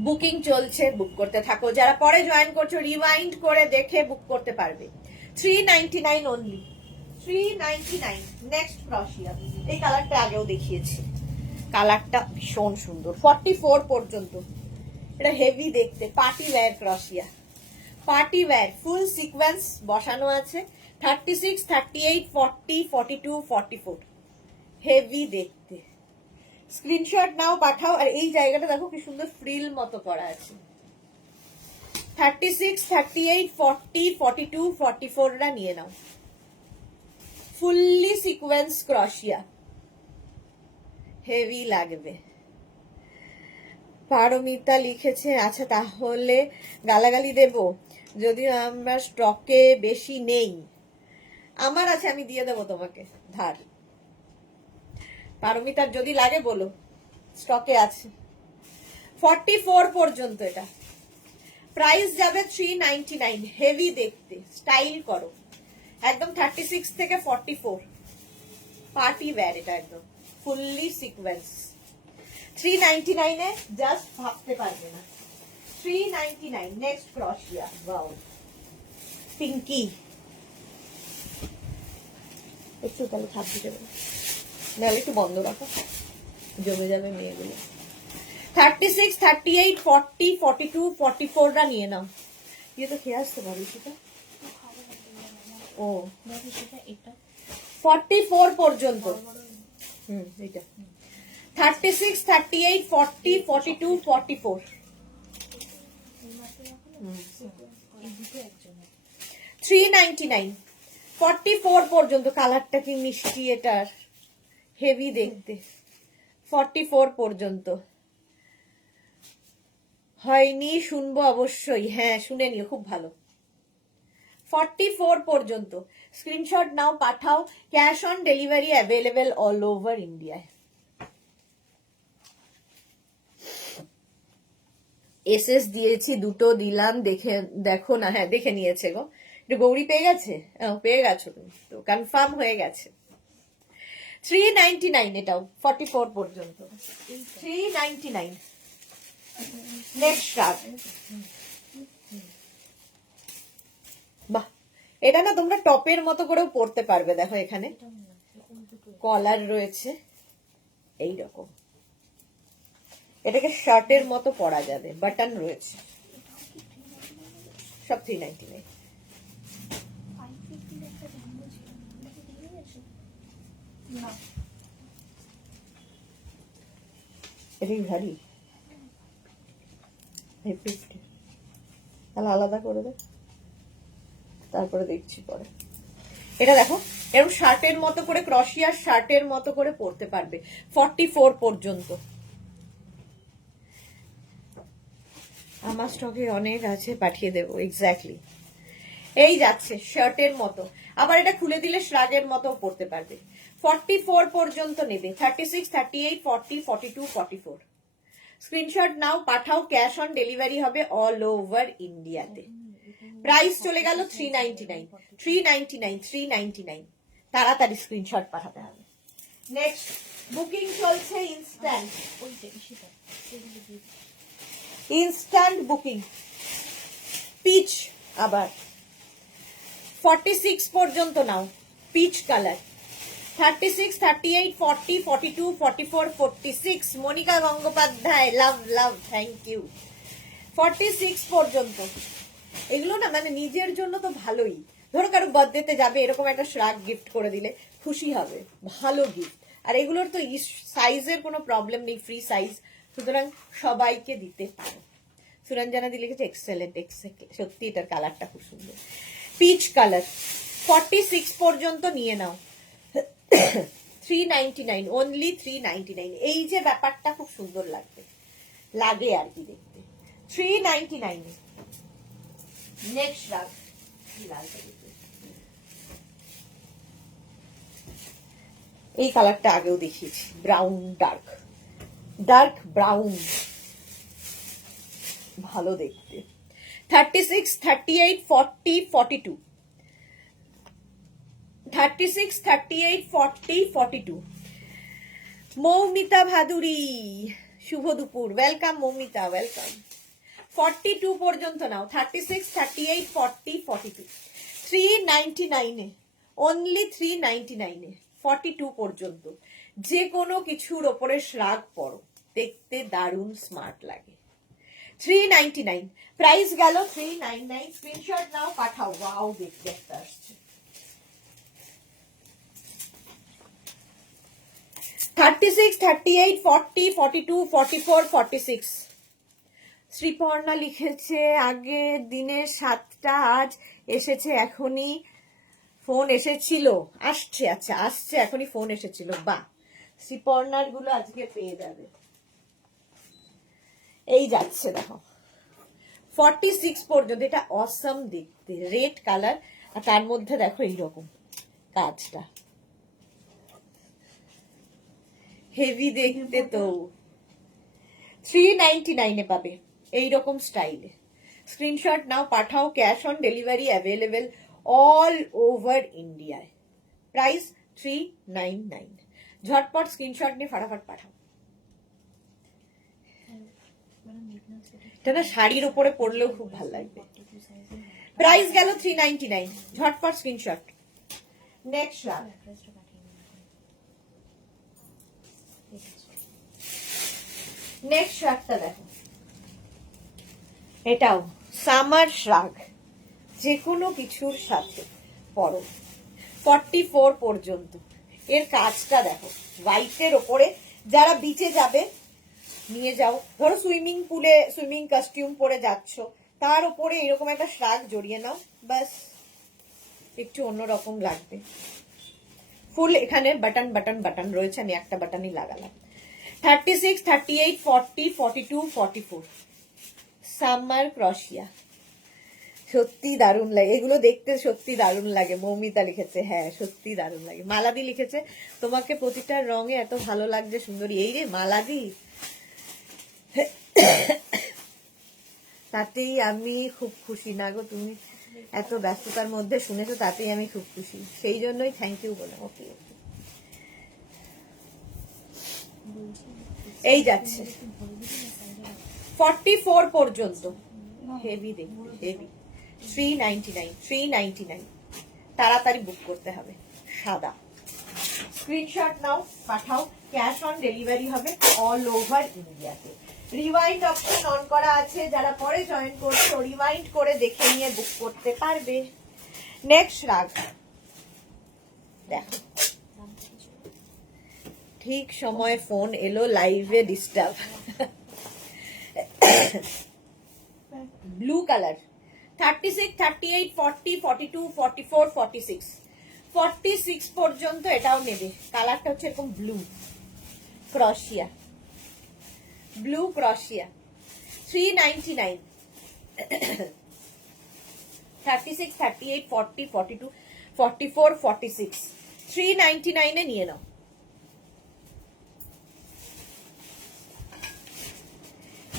বুকিং চলছে, বুক করতে থাকো। যারা পরে জয়েন করছো রিওয়াইন্ড করে দেখে বুক করতে পারবে। 399 অনলি, 399। নেক্সট ক্রশিয়া, এই কালারটা আগেও দেখিয়েছি, কালারটা ভীষণ সুন্দর। 44 পর্যন্ত এটা হেভি দেখতে, পার্টি ওয়্যার ক্রশিয়া, পার্টি ওয়্যার, ফুল সিকোয়েন্স বসানো আছে। 36, 38, 40, 42, 44, হেভি দেখতে। স্ক্রিনশট নাও, পাঠাও। আর এই জায়গাটা দেখো কি সুন্দর ফ্রিল মতো করা আছে। 36, 38, 40, 42, 44 রা নিয়ে নাও, ফুললি সিকোয়েন্স ক্রশিয়া, হেভি লাগবে। পারমিতা লিখেছে আচ্ছা তাহলে গালাগালি দেব, যদিও আমরা স্টকে বেশি নেই। আমার আছে, আমি দিয়ে দেবো তোমাকে ধার। পারমিতার যদি লাগে বলো, স্টকে আছে। 44 পর্যন্ত এটা প্রাইস যাবে 399, হেভি দেখতে, স্টাইল করো একদম। 36 থেকে 44 পার্টি ওয়্যার, এটা একদম ফুললি সিকোয়েন্স। 399 এ জাস্ট ভাবতে পারবে না। 399। নেক্সট ক্রশিয়া, ওয়াও পিঙ্কি, একটু তাহলে ছাপ দিতে পারো, নাহলে একটু বন্ধ রাখো, জমে যাবে মেয়েগুলো। 36, 38, 40, 42, 44 রা নিয়ে নাও। ये तो খেয়ে আসতে পারি সেটা। ও 44 পর্যন্ত, এটা 36, 38, 40, 42, 44, 399। 44 পর্যন্ত। কালারটা কি মিষ্টি, এটার হেভি দেখতে। 44 পর্যন্ত হয়নি, শুনবো অবশ্যই। হ্যাঁ শুনে নিও, খুব ভালো। 44 পর্যন্ত স্ক্রিনশট নাও, পাঠাও। Cash on delivery available all over ইন্ডিয়ায়। এসএস দিয়েছি, দুটো দিলাম, দেখে দেখো না। হ্যাঁ দেখে নিয়েছে গো। একটু গৌরী পেয়ে গেছে, পেয়ে গেছো তুমি তো, কনফার্ম হয়ে গেছে। 399 এটাও 44 পর্যন্ত। 399। নেক্সট রাত। বাহ, এটা না তোমরা টপের মতো করেও পরতে পারবে। দেখো এখানে কলার রয়েছে এইরকম, এটাকে শার্টের মতো পরা যাবে, বাটন রয়েছে, সব 399। এটাই ভারী, 50 তাহলে আলাদা করে দে, তারপরে দেখছি পরে। এটা দেখো এরকম শার্টের মতো করে, ক্রশিয়ার শার্টের মতো করে পরতে পারবে 44 পর্যন্ত। আমার স্টকে অনেক আছে, পাঠিয়ে দেবো। এক্স্যাক্টলি এই যাচ্ছে শার্টের মতো, আবার এটা খুলে দিলে শ্রাগের মতো পরতে পারবে। 44 পর্যন্ত নেবে। 36, 38, 40, 42, 44। স্ক্রিনশট নাও, পাঠাও। ক্যাশ অন ডেলিভারি হবে অল ওভার ইন্ডিয়াতে। প্রাইস চলে গেল 399, 399, 399। তাড়াতাড়ি স্ক্রিনশট পাঠাতে হবে। নেক্সট বুকিং চলছে ইনস্ট্যান্ট, ইনস্ট্যান্ট বুকিং। পিচ আবার 46 পর্যন্ত নাও, peach colour. 36, 38, 40, 42, 44, 46। Monika Gangopadhyay, love love, thank you. 46 পর্যন্ত। এগুলো না মানে নিজের জন্য তো ভালোই, ধরো কারো বার্থডেতে যাবে, এরকম একটা শ্রাগ গিফট করে দিলে খুশি হবে, ভালো গিফট। আর এগুলোর তো সাইজের কোনো প্রবলেম নেই, ফ্রি সাইজ, সুতরাং সবাইকে দিতে পারো। সুরঞ্জনা দি লিখেছে এক্সেলেন্ট, সত্যি এটার কালারটা খুব সুন্দর, পিচ কালার। 46 পর্যন্ত নিয়ে নাও। 399, অনলি 399। এই যে ব্যাপারটা খুব সুন্দর লাগবে, লাগে আর কি দেখতে। 399। নেক্সট রাগ, এই কালারটা আগেও দেখিয়েছি, ব্রাউন, ডার্ক ডার্ক ব্রাউন, ভালো দেখতে। 36, 38, 40, 42। 36, 38, 40, 42। মৌমিতা ভাদুরী, শুভ দুপুর, ওয়েলকাম মৌমিতা, ওয়েলকাম। 42 পর্যন্ত নাও। 36, 38, 40, 42। 399 অনলি 399 42 পর্যন্ত। যে কোনো কিছুর ওপরে শ্রাগ পরো, দেখতে দারুণ স্মার্ট লাগে। 399 প্রাইস গেল 399। স্ক্রিনশট নাও, পাঠাও। ওয়াও দেখতে একটা আসছে। 36, 38, 40, 42, 44, 46। শ্রীপর্ণা লিখেছে আগে দিনে 7টা, আজ এসেছে এখনই। ফোন এসেছিল, আসছে, আচ্ছা আসছে, এখনই ফোন এসেছিল। বাহ, শ্রীপর্ণার গুলো আজকে পেয়ে যাবে। এই যাচ্ছে দেখো 46 পর্যন্ত। এটা অসম দেখতে, রেড কালার, আর তার মধ্যে দেখো এইরকম কাজটা, হেভি দেখতে তো। 399 পাবে এইরকম স্টাইলে। স্ক্রিনশট নাও, পাঠাও। Cash on delivery available all over ইন্ডিয়ায়। প্রাইস 399। ঝটপট স্ক্রিনশট নিয়ে ফাটাফাট পাঠাও। এটা না শাড়ির উপরে পরলেও খুব ভালো লাগবে। প্রাইস গেল 399। ঝটপট স্ক্রিনশট। নেক্সট রাগ, নেক্সট রাগটা দেখো, এটাও সামার শ্রাগ, যে কোনো কিছুর সাথে পরো। 44 পর্যন্ত। এর কাজটা দেখো, হোয়াইটের ওপরে, যারা বিচে যাবে নিয়ে যাও, ধরো সুইমিং পুলে সুইমিং কস্টিউম পরে যাচ্ছ, তার উপরে এরকম একটা শ্রাগ জড়িয়ে নাও, বাস একটু অন্যরকম লাগবে। ফুল এখানে বাটন বাটন বাটন রয়েছে, আমি একটা বাটনই লাগালাম। 36, 38, 40, 42, 44 সামার ক্রশিয়া। সত্যি দারুণ লাগে এগুলো দেখতে, সত্যি দারুণ লাগে। মৌমিতা লিখেছে, হ্যাঁ সত্যি দারুণ লাগে। মালাদি লিখেছে, তোমাকে প্রতিটা রঙে এত ভালো লাগছে সুন্দরী। এই রে মালাদি, তাতেই আমি খুব খুশি। না গো, তুমি এত ব্যস্ততার মধ্যে শুনেছো, তাতেই আমি খুব খুশি। সেই জন্যই থ্যাংক ইউ বলে। ওকে, এই যাচ্ছে 44 পর্যন্ত। হেভি দেখতে, হেভি। 399, 399। তাড়াতাড়ি বুক করতে হবে। সাদা। স্ক্রিনশট নাও, পাঠাও। ক্যাশ অন ডেলিভারি হবে অল ওভার ইন্ডিয়াতে। রিওয়াইন্ড অপশন অন করা আছে, যারা পরে জয়েন করছো রিওয়াইন্ড করে দেখে নিয়ে বুক করতে পারবে। নেক্সট রাগ দেখো, ঠিক সময় ফোন এলো, লাইভে ডিস্টার্ব। Blue colour. 36, 38, 40, 42, 44, 46 46 পর্যন্ত এটাও নেবে। কালারটা হচ্ছে এরকম ব্লু ক্রশিয়া, ব্লু ক্রশিয়া। 399। 36, 38, 40, 42, 44, 46 399 এ নিয়ে নাও।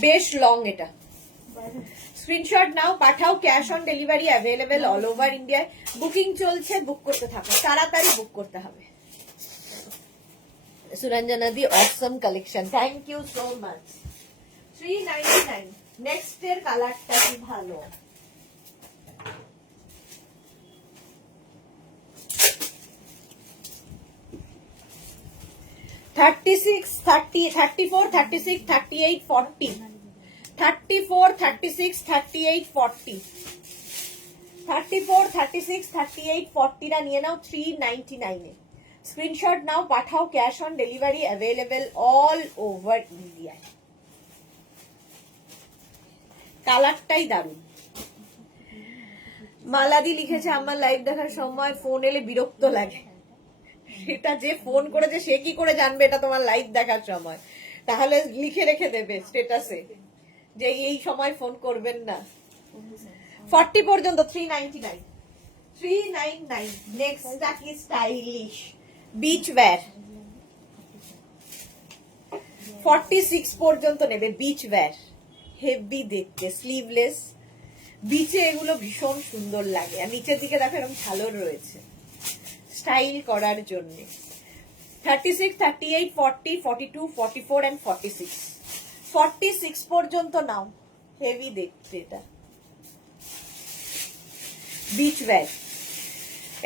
বেশ লং এটা। স্ক্রিনশট নাও, পাঠাও। Cash on delivery available all over ইন্ডিয়ায়। বুকিং চলছে, বুক করতে থাকো, তাড়াতাড়ি বুক করতে হবে। সুরঞ্জনা দি awesome collection, thank you so much. 399। Next এর কালারটা কি ভালো। $36, $30, $34, $36, $38, $40 34, 36, 38, 40 34, 36, 38, 40 টা নিয়ে নাও 399 এ। স্ক্রিনশট নাও, পাঠাও। Cash on delivery available all over India. কালারটাই দারুণ। মালাদি লিখেছে, আমার লাইভ দেখার সময় ফোন এলে বিরক্ত লাগে। সেটা যে ফোন করেছে সে কি করে জানবে এটা তোমার লাইভ দেখার সময়? তাহলে লিখে রেখে দেবে স্ট্যাটাসে যে এই সময় ফোন করবেন না। 40 পর্যন্ত 399। 399। নেক্সট কি স্টাইলিশ বিচ ওয়্যার। 46 পর্যন্ত নেবে বিচ ওয়্যার। হেভি দেখতে, স্লিভলেস। বিচে এগুলো ভীষণ সুন্দর লাগে। আর নিচের দিকে দেখো এরকম ঝালর রয়েছে স্টাইল করার জন্য। 36, 38, 40, 42, 44 and 46 46 পর্যন্ত নাও। হেভি দেখতে এটা বিচ ওয়্যার।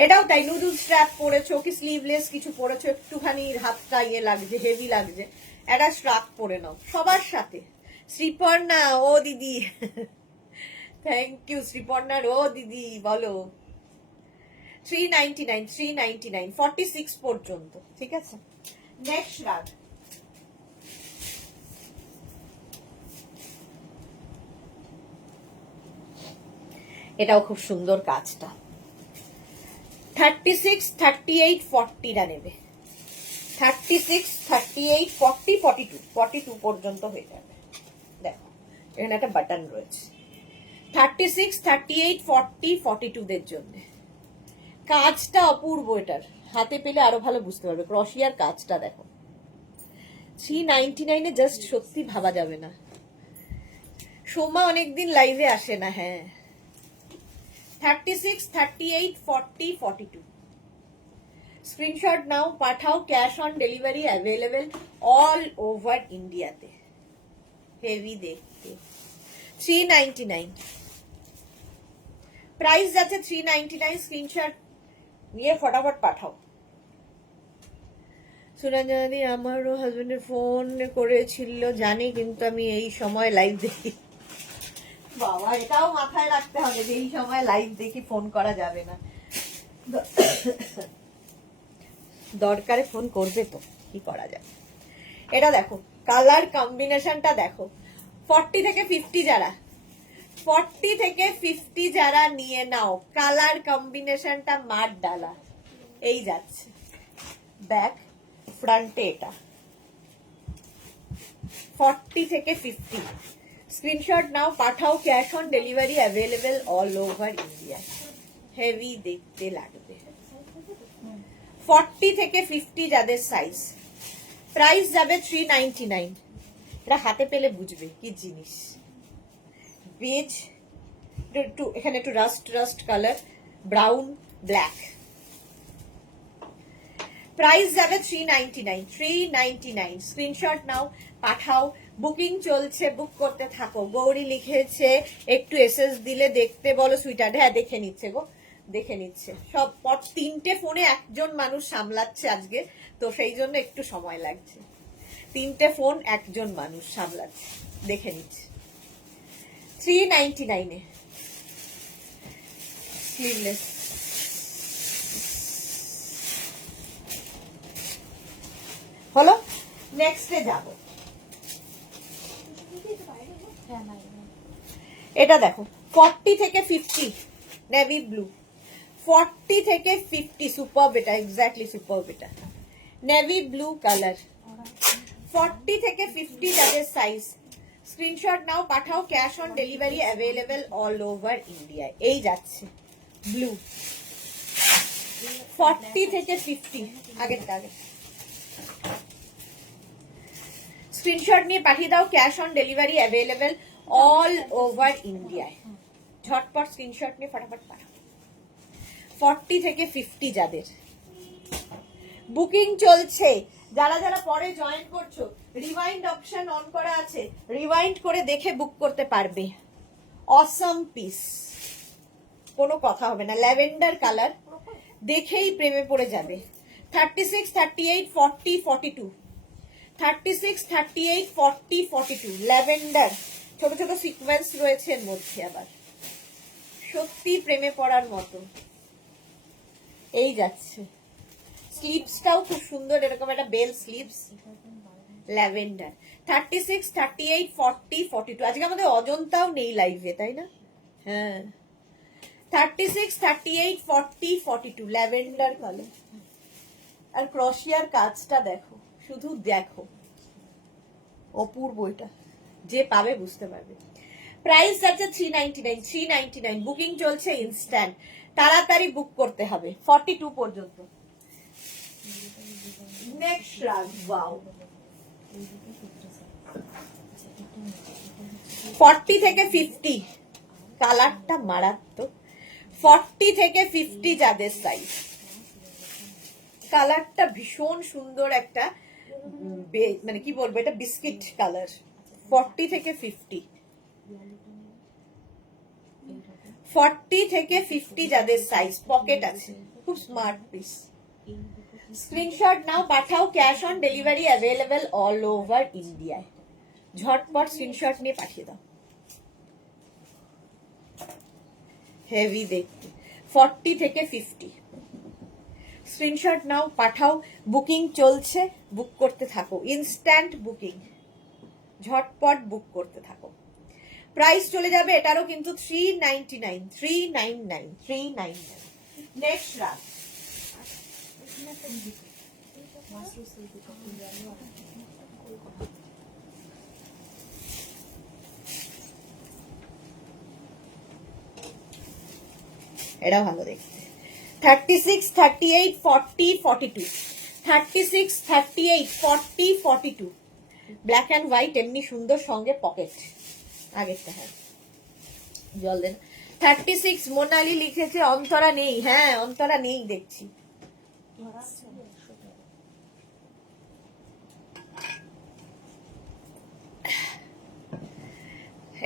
এটাও তাই, নুডল স্ট্র্যাপ পরেছো কি স্লিভলেস কিছু পরেছো, একটুখানি হাতটা ইয়ে লাগছে, হেভি লাগছে, একটা স্ট্র্যাপ পরে নাও সবার সাথে। শ্রীপর্ণা, ও দিদি থ্যাংক ইউ। শ্রীপর্ণার ও দিদি বলো। 399, 399, 46 পর্যন্ত। ঠিক আছে, নেক্সট রাগ। এটাও খুব সুন্দর কাজটা। 36, 38, 40 টা নেবে। 36, 38, 40, 42 42 পর্যন্ত হয়ে যাবে। দেখো এখানে একটা বাটন রয়েছে। 36, 38, 40, 42 দের জন্য। কাজটা অপূর্ব এটার, হাতে পেলে আরো ভালো বুঝতে পারবে। ক্রশিয়ার কাজটা দেখো। 399 এ জাস্ট সত্যি ভাবা যাবে না। সোমা অনেকদিন লাইভে আসে না। হ্যাঁ, 36, 38, 40, 42 স্ক্রিনশট নাও, পাঠাও। Cash on delivery available all over ইন্ডিয়াতে। হেভি দেখতে। 399 প্রাইস যাচ্ছে। 399 স্ক্রিনশট নিয়ে ফটাফট পাঠাও। সুরঞ্জনাদি, আমারও হাজবেন্ডের ফোন করেছিল জানি, কিন্তু আমি এই সময় লাইভ দেখি। বাবা, এটাও মাথায় রাখতে হবে যে এই সময় লাইভ দেখি, ফোন করা যাবে না। দরকারে ফোন করবে তো কি করা যাবে। এটা দেখো, কালার কম্বিনেশনটা দেখো। 40 থেকে 50 যারা, 40 থেকে 50 যারা নিয়ে নাও, কালার কম্বিনেশনটা মার ডালা। এই যাচ্ছে ব্যাক, ফ্রন্টে এটা 40 থেকে 50। স্ক্রিনশট নাও, পাঠাও, cash on delivery available all over India. Heavy দেখতে লাগবে। 40 থেকে 50 যাদের সাইজ, প্রাইস যাবে 399। এটা হাতে পেলে বুঝবে কি জিনিস। বেজ, একটু এখানে একটু rushed colour, brown, black. Price যাবে 399। স্ক্রিনশট নাও, পাঠাও, বুকিং চলছে, বুক করতে থাকো। গৌরী লিখেছে একটু এসএস দিলে দেখতে বলো সুইটার। হ্যাঁ দেখে নিচ্ছে গো, দেখে নিচ্ছে সব। 3টে ফোনে একজন মানুষ সামলাচ্ছে আজকে, তো সেই জন্য একটু সময় লাগছে। 3টে ফোন একজন মানুষ সামলাচ্ছে, দেখে নিচ্ছে। 399 স্লিভলেস। হলো, নেক্সটে যাব। হ্যাঁ বাইরে। এটা দেখো 40 থেকে 50 নেভি ব্লু। 40 থেকে 50 সুপার, এটা এক্স্যাক্টলি সুপার, এটা নেভি ব্লু কালার। 40 থেকে 50 যাদের সাইজ, স্ক্রিনশট নাও, পাঠাও, cash on delivery available all over India. এই যাচ্ছে ব্লু 40 থেকে 50। আগেরটা আগে স্ক্রিনশট নিয়ে পাঠিয়ে দাও, cash on delivery available all over ইন্ডিয়ায়। ঝটপট স্ক্রিনশট নিয়ে ফটাফট পাঠাও। 40 থেকে 50 যাদের, বুকিং চলছে। যারা যারা পরে জয়েন করছো, রিওয়াইন্ড অপশন অন করা আছে, রিওয়াইন্ড করে দেখে বুক করতে পারবে। অসম পিস, কোনো কথা হবে না। ল্যাভেন্ডার কালার, দেখেই প্রেমে পড়ে যাবে। 36, 38, 40, 42। 36, 38, 40, 42 ল্যাভেন্ডার। ছোট ছোট সিকোয়েন্স রয়েছে এর মধ্যে, আবার সত্যি প্রেমে পড়ার মতো। এই যাচ্ছে, স্লিভসটাও খুব সুন্দর, এরকম একটা বেল স্লিভস, ল্যাভেন্ডার। 36, 38, 40, 42। আজকে আমাদের অজন্তাও নেই লাইভে, তাই না? হ্যাঁ, 36, 38, 40, 42 ল্যাভেন্ডার কালার। আর ক্রশিয়ার কাজটা দেখো, শুধু দেখো, অপূর্ব। এটা যে পাবে বুঝতে পারবে। প্রাইস আছে 399। 399 বুকিং চলছে ইনস্ট্যান্ট, তাড়াতাড়ি বুক করতে হবে 42 পর্যন্ত। নেক্সট রাগ, ওয়াও 40 থেকে 50, কালারটা মারাত্মক। 40 থেকে 50 যাদের সাইজ, কালারটা ভীষণ সুন্দর একটা, মানে কি বলবো, এটা বিস্কিট কালার। 40 থেকে 50, 40 থেকে 50 যাদের সাইজ, পকেট আছে, খুব স্মার্ট পিস। স্ক্রিনশট নাও, পাঠাও, cash on delivery available all over ইন্ডিয়ায়। ঝটপট স্ক্রিনশট নিয়ে পাঠিয়ে দাও। হেভি দেখতে। 40 থেকে 50 স্ক্রিনশট নাও, পাঠাও, বুকিং চলছে, বুক করতে থাকো। ইনস্ট্যান্ট বুকিং, ঝটপট বুক করতে থাকো। প্রাইস চলে যাবে এটারও কিন্তু 399। 399, 399। নেক্সট রাত, এটা ভালো দেখতে। 36, 38, 40, 42। 36, 38, 40, 42 ব্ল্যাক অ্যান্ড হোয়াইট, এমনি সুন্দর, সঙ্গে পকেট। আগেরটা, হ্যাঁ জল দেন। 36 মোনালি লিখেছে অন্তরা নেই। হ্যাঁ অন্তরা নেই দেখছি।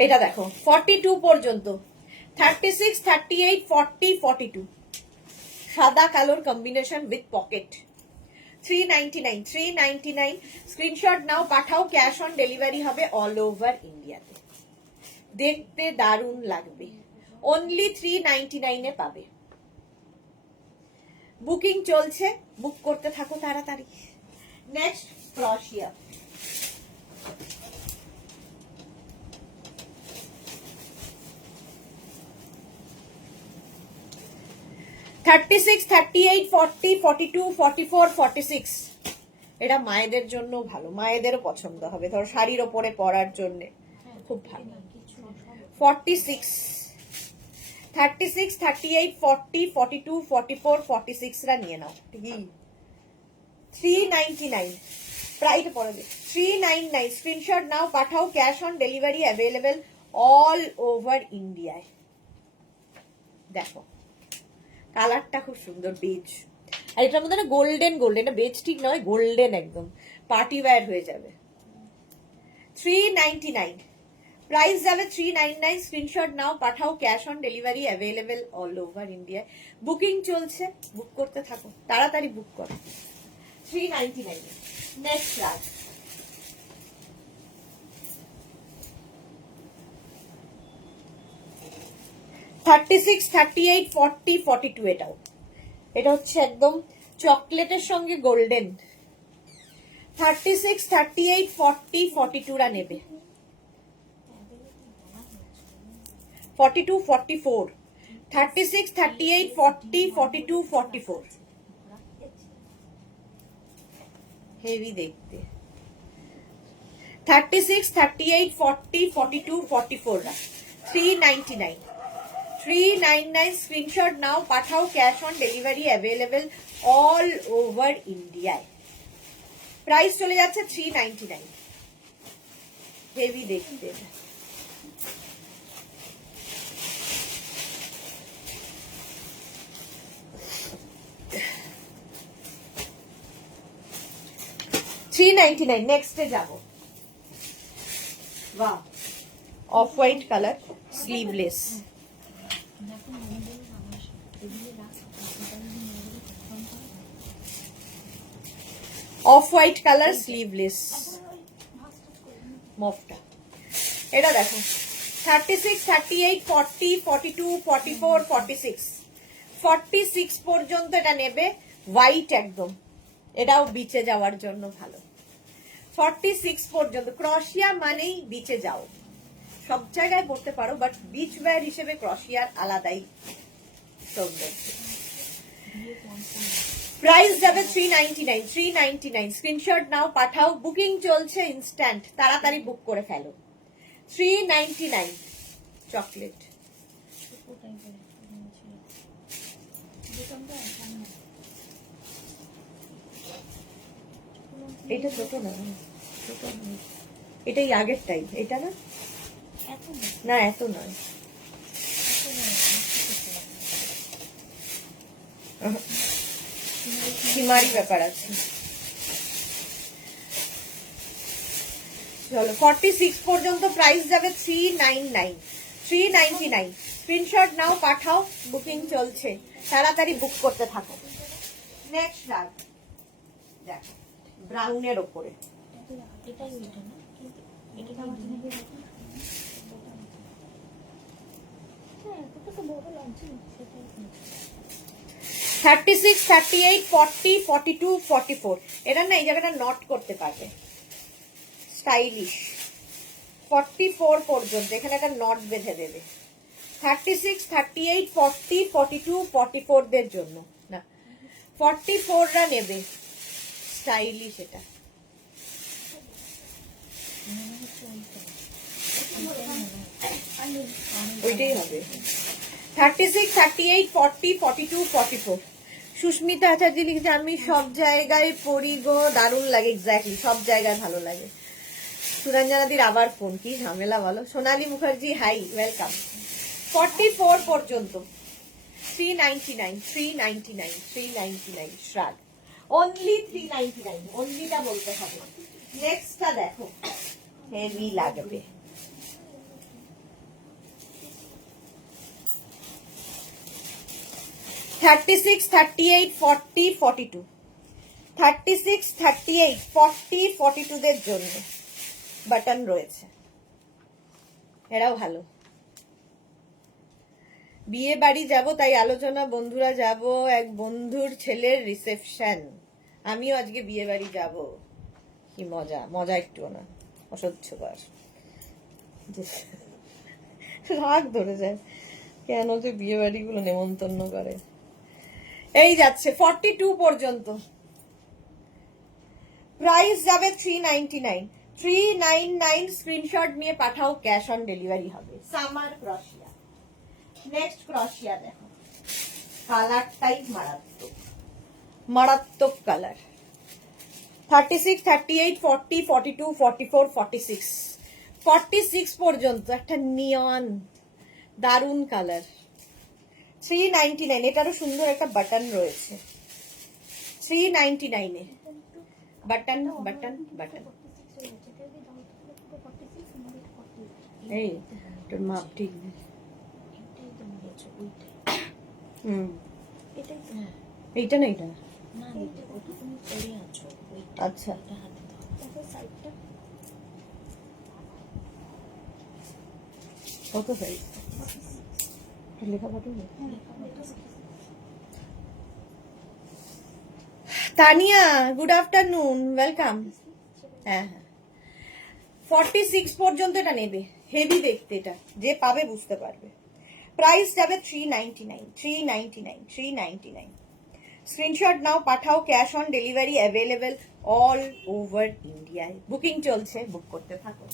এটা দেখো 42 পর্যন্ত। 36, 38, 40, 42 সাদা কালোর কম্বিনেশন উইথ পকেট। 399, 399। স্ক্রিনশট নাও, পাঠাও, ক্যাশ অন ডেলিভারি হবে অল ওভার ইন্ডিয়াতে। দেখতে দারুণ লাগবে, অনলি 399 এ পাবে। বুকিং চলছে, বুক করতে থাকো তাড়াতাড়ি। নেক্সট ক্রশিয়া, 36, 38, 40, 42, 44, 46 এটা মায়েদের জন্য ভালো, মায়েদেরও পছন্দ হবে, ধর শাড়ির ওপরে পরার জন্য খুব ভালো। 46, 36, 38, 40, 42, 44, 46 রা নিয়ে নাও। ঠিকই 399 প্রাইস পরে দে 399 স্ক্রিনশট নাও পাঠাও, cash on delivery available all over ইন্ডিয়ায়। দেখো কালারটা খুব সুন্দর বেজ, আর এটার মধ্যে না গোল্ডেন গোল্ডেন, এটা বেজ ঠিক নয়, গোল্ডেন একদম পার্টি ওয়্যার হয়ে যাবে। 399 প্রাইস যাবে 399, স্ক্রিনশট নাও পাঠাও, cash on delivery available all over ইন্ডিয়ায়। বুকিং চলছে, বুক করতে থাকো, তাড়াতাড়ি বুক করো। 399 নেক্সট রাত 36, 38, 40, 42 এটাও, এটা হচ্ছে একদম চকলেটের সঙ্গে গোল্ডেন। 36, 38, 40, 42 রা নেবে। 42, 44, 36, 38, 40, 42, 44 হেভি দেখতে। 36, 38, 40, 42, 44 রা 399 399 স্ক্রিনশট নাও পাঠাও, cash on delivery available all over ইন্ডিয়ায়। প্রাইস চলে যাচ্ছে 399, হেভি দেখতে। $399 নেক্সটে যাব। বাহ off white colour sleeveless, off white colour sleeveless মফটা। এটা দেখো 36, 38, 40, 42, 44, 46 46 পর্যন্ত এটা নেবে, হোয়াইট একদম, এটাও বিচে যাওয়ার জন্য ভালো। 46 পর্যন্ত, ক্রশিয়া মানেই বিচে যাও, সব জায়গায় পড়তে পারো, বাট বিচ ওয়্যার হিসেবে ক্রশিয়ার আলাদাই সৌন্দর্য। প্রাইস যাবে 399 399, স্ক্রিনশট নাও পাঠাও, বুকিং চলছে ইনস্ট্যান্ট, তাড়াতাড়ি বুক করে ফেলো। 399 চকলেট, এটা ছোট না, ছোট না, এটাই আগেরটাই, এটা না, না এত নয়, সীমারি ব্যাপার আছে। চলো 46 পর্যন্ত প্রাইস যাবে 399 399, স্ক্রিনশট নাও পাঠাও, বুকিং চলছে, তাড়াতাড়ি বুক করতে থাকো। নেক্সট রাগ দেখো ব্রাউনের ওপরে, এটাই ওইটা না, কিন্তু এটা এটা তো বড় লাগছে সেটাই। 36, 38, 40, 42, 44 এটা না এই জায়গাটা নট করতে পারবে, স্টাইলিশ। 44 পর্যন্ত এখানে একটা নট বেঁধে দেবে। 36, 38, 40, 42, 44 দের জন্য না, 44 রা নেবে, স্টাইলিশ এটা। ওইটাই হবে। 36, 38, 40, 42, 44 সুস্মিতা আচার্য লিখেছে আমি সব জায়গায় পড়ি গো, দারুণ লাগে, এক্স্যাক্টলি সব জায়গায় ভালো লাগে। সুরঞ্জনাদির আবার ফোন, কি ঝামেলা বলো। সোনালী মুখার্জি হাই, ওয়েলকাম। 44 পর্যন্ত 399 399 399 শ্রাগ, অনলি 399, অনলিটা বলতে হবে। নেক্সটটা দেখো হেভি লাগবে। $36, 38, 40, 42 36, 38, 40, 42 দের জন্য বাটন রয়েছে, এরাও ভালো। বিয়ে বাড়ি যাব, তাই আলোচনা, বন্ধুরা যাব, এক বন্ধুর ছেলের রিসেপশন, আমিও আজকে বিয়ে বাড়ি যাব। কি মজা, মজা একটু না, অসহ্যকর, রাগ ধরে যায় কেন যে বিয়ে বাড়িগুলো নেমন্তন্ন করে। এই যাচ্ছে 42 পর্যন্ত, প্রাইস যাবে 399, 399 স্ক্রিনশট নিয়ে পাঠাও, ক্যাশ অন ডেলিভারি হবে। সামার ক্রশিয়া। নেক্সট ক্রশিয়া দেখো, কালারটাই মারাত্মক, মারাত্মক কালার। 36, 38, 40, 42, 44, 46, 46 পর্যন্ত একটা নিয়ন দারুন কালার। 399, এটারও সুন্দর একটা বাটন রয়েছে। 399 এ বাটন বাটন বাটন। এই তোর মাপ ঠিক নেই। এইটা না, এইটা আচ্ছা। কত সাইজ লেখা পাঠাবো? Tania, good afternoon, welcome. হ্যাঁ হ্যাঁ, 46 পর্যন্ত এটা নেবে, হেভি দেখতে, এটা যে পাবে বুঝতে পারবে। প্রাইস যাবে 399, 399, 399। স্ক্রিনশট নাও, পাঠাও, cash on delivery available all over ইন্ডিয়ায়। বুকিং চলছে, বুক করতে থাকো।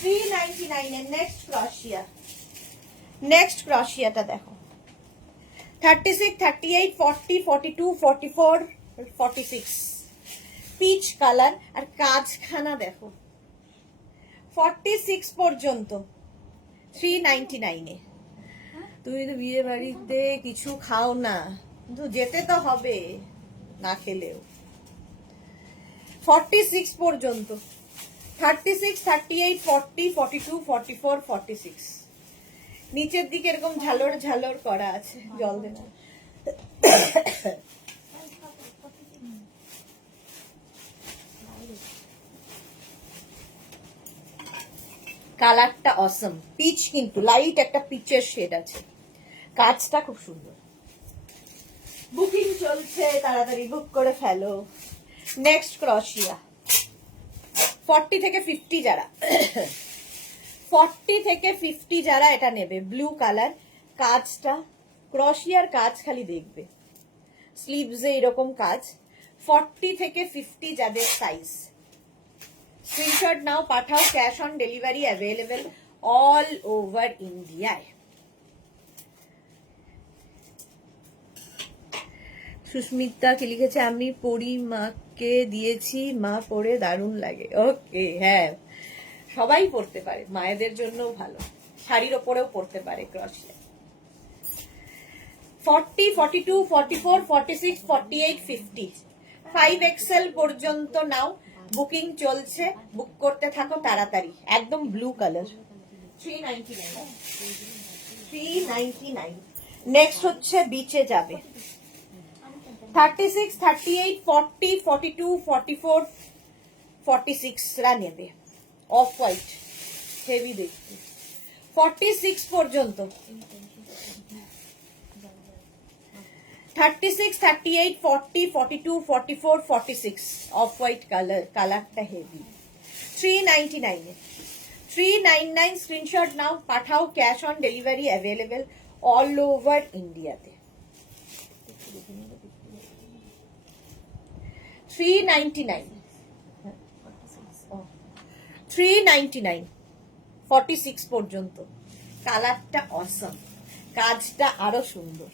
399 এর নেক্সট ক্রশিয়া, নেক্সট ক্রশিয়াটা দেখো। 36, 38, 40, 42, 44, 46, পিচ কালার। আর কাজখানা দেখো, 46 পর্যন্ত 399 এ। তুমি তো বিয়ে বাড়িতে কিছু খাও না, কিন্তু যেতে তো হবে না খেলেও। 46 পর্যন্ত, 36, 38, 40, 42, 44, 46। নিচের দিকে এরকম ঝালর ঝালর করা আছে, জল দেনা। কালারটা অসম, পিচ, কিন্তু লাইট একটা পিচের শেড আছে, কাজটা খুব সুন্দর। বুকিং চলছে, তাড়াতাড়ি বুক করে ফেলো। নেক্সট ক্রশিয়া, 40 থেকে 50 যারা 40 থেকে 50 যারা এটা নেবে, ব্লু কালার। কাজটা ক্রশিয়ার কাজ খালি দেখবে, স্লিভসে এরকম কাজ। 40 থেকে 50 যাদের সাইজ, স্ক্রিনশট নাও, পাঠাও, cash on delivery available all over ইন্ডিয়ায়। সুস্মিতা কি লিখেছে, আমি পরি মাকে দিয়েছি, মা পরে দারুণ লাগে। ওকে, হ্যাঁ সবাই পড়তে পারে, মায়েদের জন্যও ভালো, শাড়ির ওপরেও পড়তে পারে ক্রশিয়া। 40, 42, 44, 46, 48, 50, 5XL পর্যন্ত নাও, বুকিং চলছে, বুক করতে থাকো তাড়াতাড়ি। একদম ব্লু কালার, 399, 399। নেক্সট হচ্ছে বিচে যাবে, 36, 38, 40, 42, 44, 46 রা নেবে, অফ হোয়াইট, হেভি দেখতে। 46 পর্যন্ত, 36, 38, 40, 42, 44, 46, অফ হোয়াইট কালার, কালারটা হেভি। 399 এ, 399 স্ক্রিনশট নাও, পাঠাও, cash on delivery available all over ইন্ডিয়াতে। 399, 399, 46 পর্যন্ত। কালারটা অসম, কাজটা আরো সুন্দর।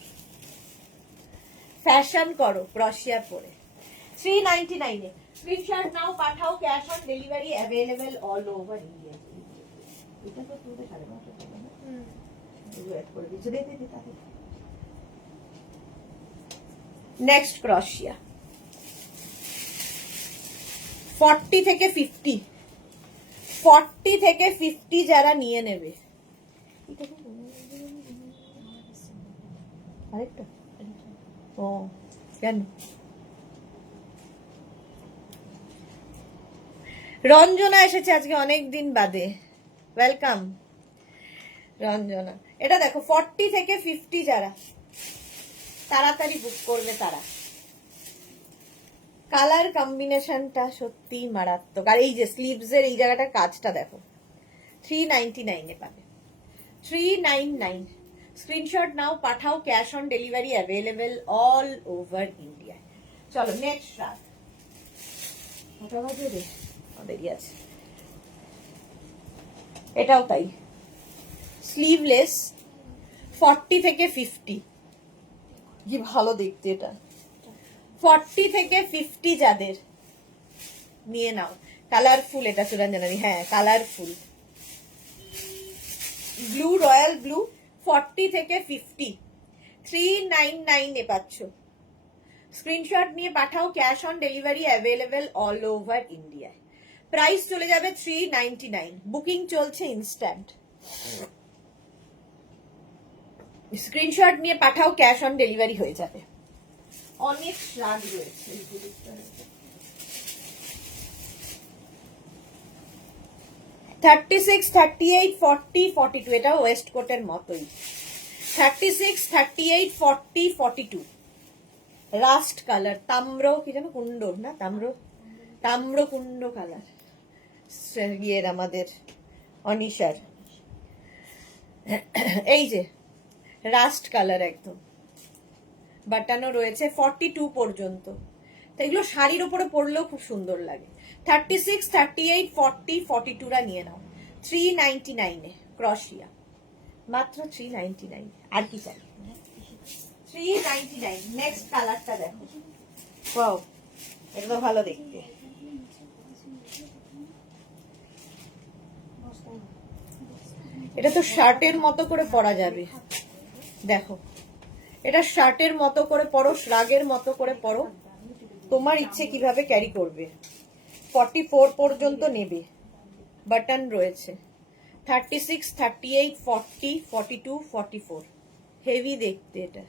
ফ্যাশন করো ক্রশিয়া পরে। 399 এ স্ক্রিনশট নাও, পাঠাও, cash on delivery available all over India. এটা তো তুই 9:30 টাকা না, ওয়েট করে দিচ্ছি, দে দে দে তাতে। নেক্সট ক্রশিয়া, 40 থেকে 50, 40 থেকে 50 যারা নিয়ে নেবে। আরেকটা, ও কেন? রঞ্জনা এসেছে আজকে অনেক দিন বাদে, ওয়েলকাম রঞ্জনা। এটা দেখো, 40 থেকে 50 যারা, তাড়াতাড়ি বুক করবে তারা। কালার কম্বিনেশনটা সত্যি মারাত্মক। আর এই যে স্লিভস এর এই জায়গাটা কাজটা দেখো, 399 এ পাবে, 399। স্ক্রিনশট নাও, পাঠাও, cash on delivery available all over India. চলো নেক্সট রাত কটা বাজে রে, দেরি আছে। এটাও তাই, স্লিভলেস, 40 থেকে 50, কি ভালো দেখতে এটা। 40 থেকে 50 যাদের নিয়ে নাও, কালারফুল এটা সুরঞ্জনারি, হ্যাঁ কালারফুল ব্লু, রয়্যাল ব্লু, 40 থেকে 50, 399 এ পাচ্ছ। স্ক্রিনশট নিয়ে পাঠাও, cash on delivery available all over ইন্ডিয়ায়। প্রাইস চলে যাবে 399, বুকিং চলছে ইনস্ট্যান্ট। স্ক্রিনশট নিয়ে পাঠাও, ক্যাশ অন ডেলিভারি হয়ে যাবে। অনেক স্বাদ রয়েছে, 36, 38, 40, 42, এটা ওয়েস্ট কোটের মতোই। 36, 38, 40, 42, রাস্ট কালার, তাম্র কি যেন কুন্ড না, তাম্র কুন্ড কালার, ইয়ের আমাদের অনিশার। এই যে রাস্ট কালার একদম বাটানো রয়েছে 42 পর্যন্ত। তো এগুলো শাড়ির উপরে পরলেও খুব সুন্দর লাগে। 36, 38, 40, 42রা নিয়ে নাও 399 এ, ক্রশিয়া, মাত্র 399। আর কি চাই? 399। নেক্সট কালারটা দেখো, ওয়াও এটা ভালো দেখতে। এটা তো শার্টের মতো করে পরা যাবে, দেখো এটা শার্টের মতো করে পরো, শ্রাগের মতো করে পরো, তোমার ইচ্ছে কিভাবে ক্যারি করবে। 44 পর্যন্ত নেবে, বাটন রয়েছে। 36, 38, 40, 42, 44, হেভি দেখতে এটা।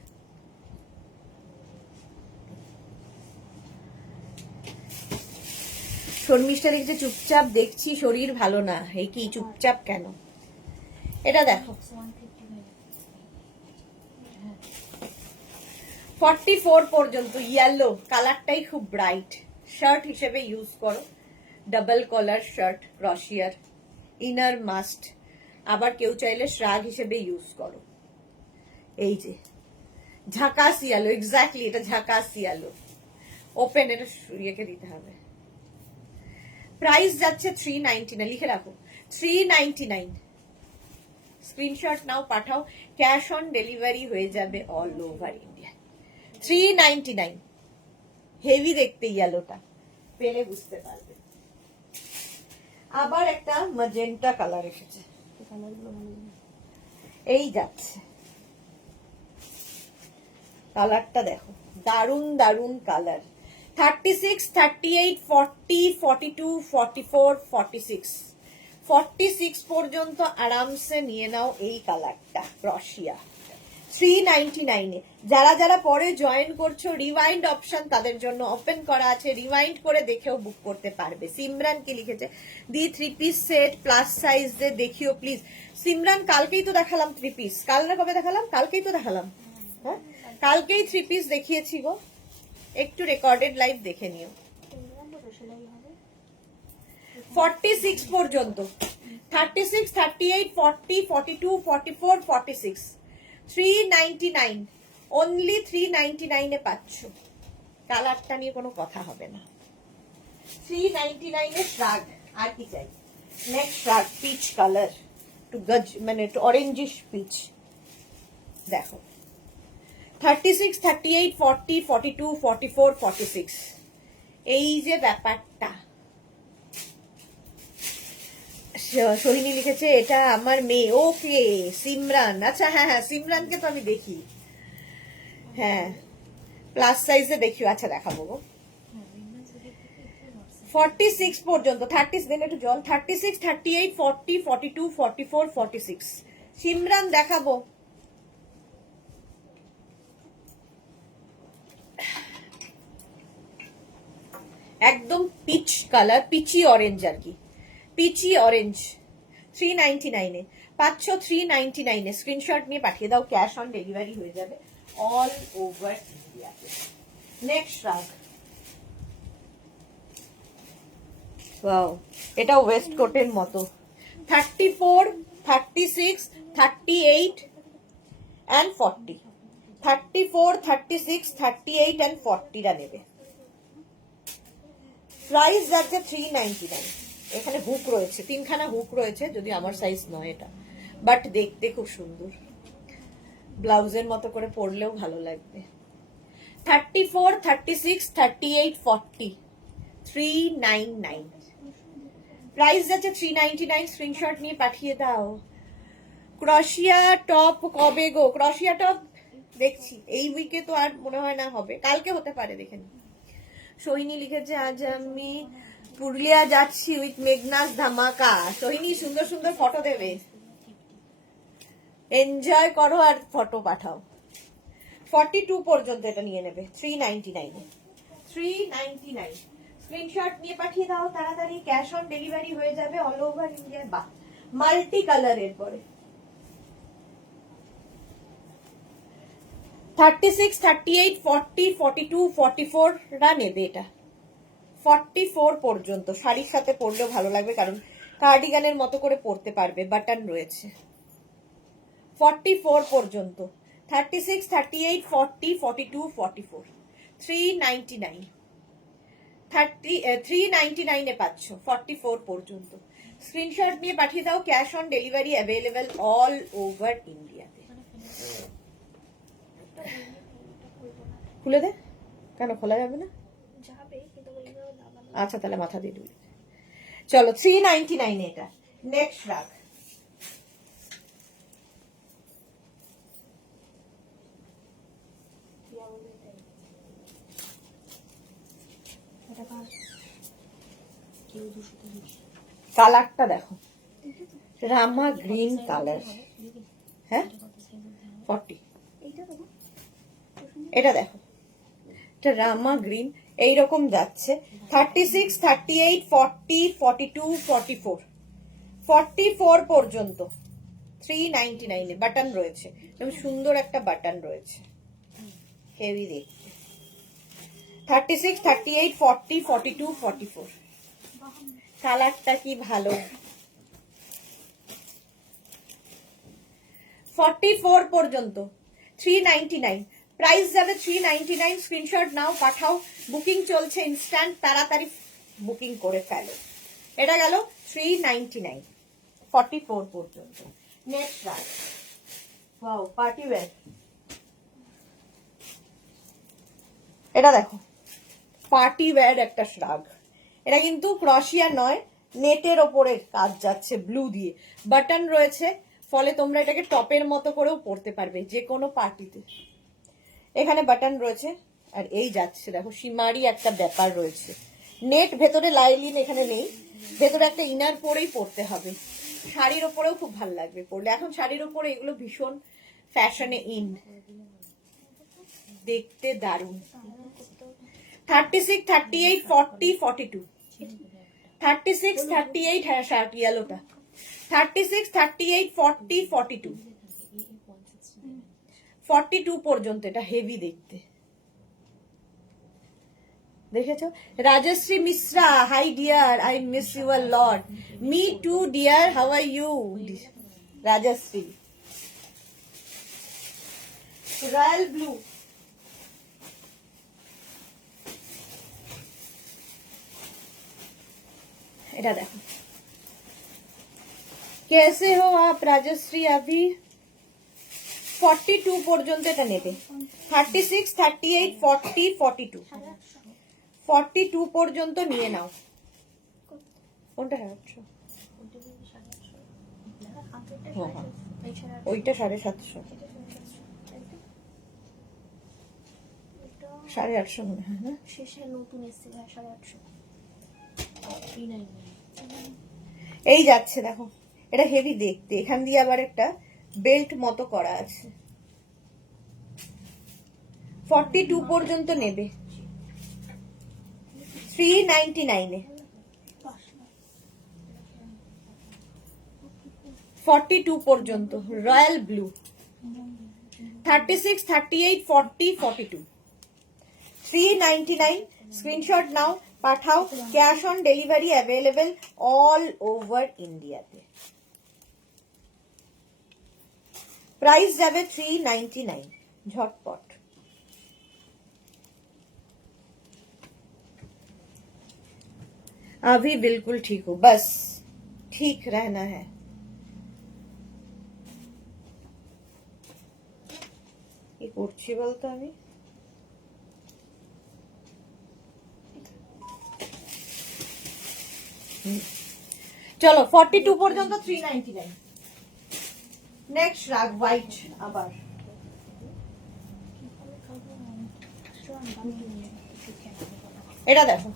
শর্মিষ্ঠা দেখছে চুপচাপ দেখছি, শরীর ভালো না, এই কি চুপচাপ কেন? এটা দেখো 44 পর্যন্ত, ইয়েলো কালারটাই খুব ব্রাইট, শার্ট হিসেবে ইউজ করো, ডাবল কলার শার্ট, ক্রশিয়ার, ইনার মাস্ট, আবার কেউ চাইলে শ্রাগ হিসেবে ইউজ করো। এই যে ঝাকাস ইয়েলো, এক্স্যাক্টলি এটা ঝাকাস ইয়েলো, ওপেন, এটা ইয়েকে দিতে হবে। প্রাইস যাচ্ছে 399, লিখে রাখো 399। স্ক্রিনশট নাও, পাঠাও, ক্যাশ অন ডেলিভারি হয়ে যাবে অল ওভার ইন্ডিয়া। 399, হেভি দেখতে ইয়েলোটা, পেলে বুঝতে পারবে। আবার একটা ম্যাজেন্টা কালার এসেছে, এই যাচ্ছে কালারটা দেখো, দারুন দারুন কালার। 36, 38, 40, 42, 44, 46, 46 পর্যন্ত আরামসে নিয়ে নাও এই কালারটা, ক্রশিয়া, 399 এ। যারা যারা পরে জয়েন করছো, রিওয়াইন্ড অপশন তাদের জন্য ওপেন করা আছে, রিওয়াইন্ড করে দেখেও বুক করতে পারবে। সিমরান কি লিখেছে, দি 3 পিস সেট প্লাস সাইজ দে দেখিও প্লিজ। সিমরান কালকেই তো দেখালাম 3 পিস, কাল না কবে দেখালাম? কালকেই তো দেখালাম, হ্যাঁ কালকেই 3 পিস দেখিয়েছি গো, একটু রেকর্ডেড লাইভ দেখে নিও। 46 পর্যন্ত, 36, 38, 40, 42, 44, 46, 399, অনলি 399 এ পাচ্ছ। কালারটা নিয়ে কোনো কথা হবে না, 399 এ শ্রাগ। আর কি চাই? Next shrug, peach colour, two গজ মানে একটু অরেঞ্জিশ পিচ, দেখো 36, 38, 40, 42, 44, 46, এই যে ব্যাপারটা। সোহিনী লিখেছে এটা আমার মেয়ে, ওকে সিমরান, আচ্ছা হ্যাঁ হ্যাঁ সিমরানকে তো আমি দেখি, হ্যাঁ প্লাস সাইজে দেখিও, আচ্ছা দেখাবো গো। 46 পর্যন্ত, 30 দিন একটু জল, 36, 38, 40, 42, 44, 46, সিমরান দেখাবো। একদম পিচ কালার, পিচি অরেঞ্জ আর কি, পিচি অরেঞ্জ, 399 এ পাচ্ছ। 399 এ স্ক্রিনশট নিয়ে পাঠিয়ে দাও, ক্যাশ অন ডেলিভারি হয়ে যাবে অল ওভার ইন্ডিয়াতে। নেক্সট শ্রাগ, ওয়াও এটা ওয়েস্ট কোটের মতো, 34, 36, 38, অ্যান্ড 40, 34, 36, 38 অ্যান্ড 40 রা নেবে। প্রাইস যাচ্ছে 399। এখানে হুক রয়েছে, 3খানা হুক রয়েছে, যদি আমার সাইজ নয় এটা, বাট দেখতে খুব সুন্দর, ব্লাউজের মতো করে পরলেও ভালো লাগবে। 34, 36, 38, 40, 399। প্রাইস যাচ্ছে 399। স্ক্রিনশট নিয়ে পাঠিয়ে দাও। ক্রোশিয়া টপ কবে গো? ক্রোশিয়া টপ দেখছি এই উইকে, তো আর মনে হয় না হবে, কালকে হতে পারে, দেখে নি। সোহিনী লিখেছে আজ আমি পুরুলিয়া যাচ্ছি উইথ মেঘনাস ধামাকা। সোহিনী সুন্দর সুন্দর ফটো দেবে, এনজয় করো আর ফটো পাঠাও। 42 পর্যন্ত এটা নিয়ে নেবে 399 এ। 399 স্ক্রিনশট নিয়ে পাঠিয়ে দাও তাড়াতাড়ি, ক্যাশ অন ডেলিভারি হয়ে যাবে অল ওভার ইন্ডিয়া। বাহ, মাল্টি কালারের পরে 36, 38, 40, 42, 44 রা নেবে এটা। 44 পর্যন্ত শাড়ির সাথে পরলেও ভালো লাগবে, কারণ কার্ডিগানের মতো করে পরতে পারবে, বাটন রয়েছে। 44 পর্যন্ত 36, 38, 40, 42, 44, 399। 399 এ পাচ্ছ 44 পর্যন্ত। স্ক্রিনশট নিয়ে পাঠিয়ে দাও, cash on delivery available all over ইন্ডিয়াতে। খুলে দে, কেন খোলা যাবে না? যাবে কিন্তু এইভাবে লাগানো আচ্ছা তাহলে মাথা দিয়ে দিবি। চলো 399 এটা। নেক্সট রাখ। কালারটা দেখো, রামা গ্রিন কালার। হ্যাঁ 40। এইটা তো না? এটা দেখো, এটা রামা গ্রিন এইরকম যাচ্ছে। 36, 38, 40, 42, 44, 44 পর্যন্ত 399 এ বাটন রয়েছে, এবং সুন্দর একটা বাটন রয়েছে, হেভি দেখতে। 36, 38, 40, 42, 44 কালারটা কি ভালো। 44 পর্যন্ত 399। প্রাইস যাবে 399। স্ক্রিনশট নাও, পাঠাও, বুকিং চলছে ইনস্ট্যান্ট, তাড়াতাড়ি বুকিং করে ফেলো। এটা গেল 399 44 পর্যন্ত। নেক্সট রাখ। Wow, party wear. এটা দেখো, পার্টি ওয়্যার একটা শ্রাগ। এটা কিন্তু ক্রোশিয়া নয়, নেটের ওপরে কাজ যাচ্ছে ব্লু দিয়ে, বাটন রয়েছে, ফলে তোমরা এটাকে টপের মতো করেও পরতে পারবে যে কোনো পার্টিতে। এখানে বাটন রয়েছে, আর এই যাচ্ছে দেখো সীমারি একটা ব্যাপার রয়েছে। নেট ভেতরে লাইলিন এখানে নেই, ভেতরে একটা ইনার পরেই পরতে হবে। শাড়ির ওপরেও খুব ভালো লাগবে পরলে, এখন শাড়ির ওপরে এগুলো ভীষণ ফ্যাশনে ইন, দেখতে দারুণ। 36, 38, 40, 42, 36, 38, হ্যাঁ শার্ট ইয়েলোটা। 36, 38, 40, 42, 42 পর্যন্ত এটা হেভি দেখতে। দেখেছো? Rajashree Mishra, hi dear, I miss you a lot. Me too dear, how are you? Rajashree. Royal blue. এটা দেখো, कैसे हो आप राजश्री? अभी 42 পর্যন্ত এটা নেবে। 36, 38, 40, 42, 42 পর্যন্ত নিয়ে নাও। কোনটা 800? ওইটা 750, 850 মনে হয় না? শেষে নতুন এসছে 850। এই যাচ্ছে দেখো, এটা হেভি দেখতে, এখান দিয়ে আবার একটা বেল্ট মতো করা আছে। 42 পর্যন্ত নেবে 399 এ। 42 পর্যন্ত রয়্যাল ব্লু। 36, 38, 40, 42, 399। স্ক্রিনশট নাও, পাঠাও, cash on delivery available all over ইন্ডিয়াতে। প্রাইস যাবে 399 ঝটপট। अभी बिल्कुल ठीक हो, बस ठीक रहना है। কি করছি বলতো আমি? চলো 42 পর্যন্ত 399। নেক্সট রাগ হোয়াইট আবার। এটা দেখো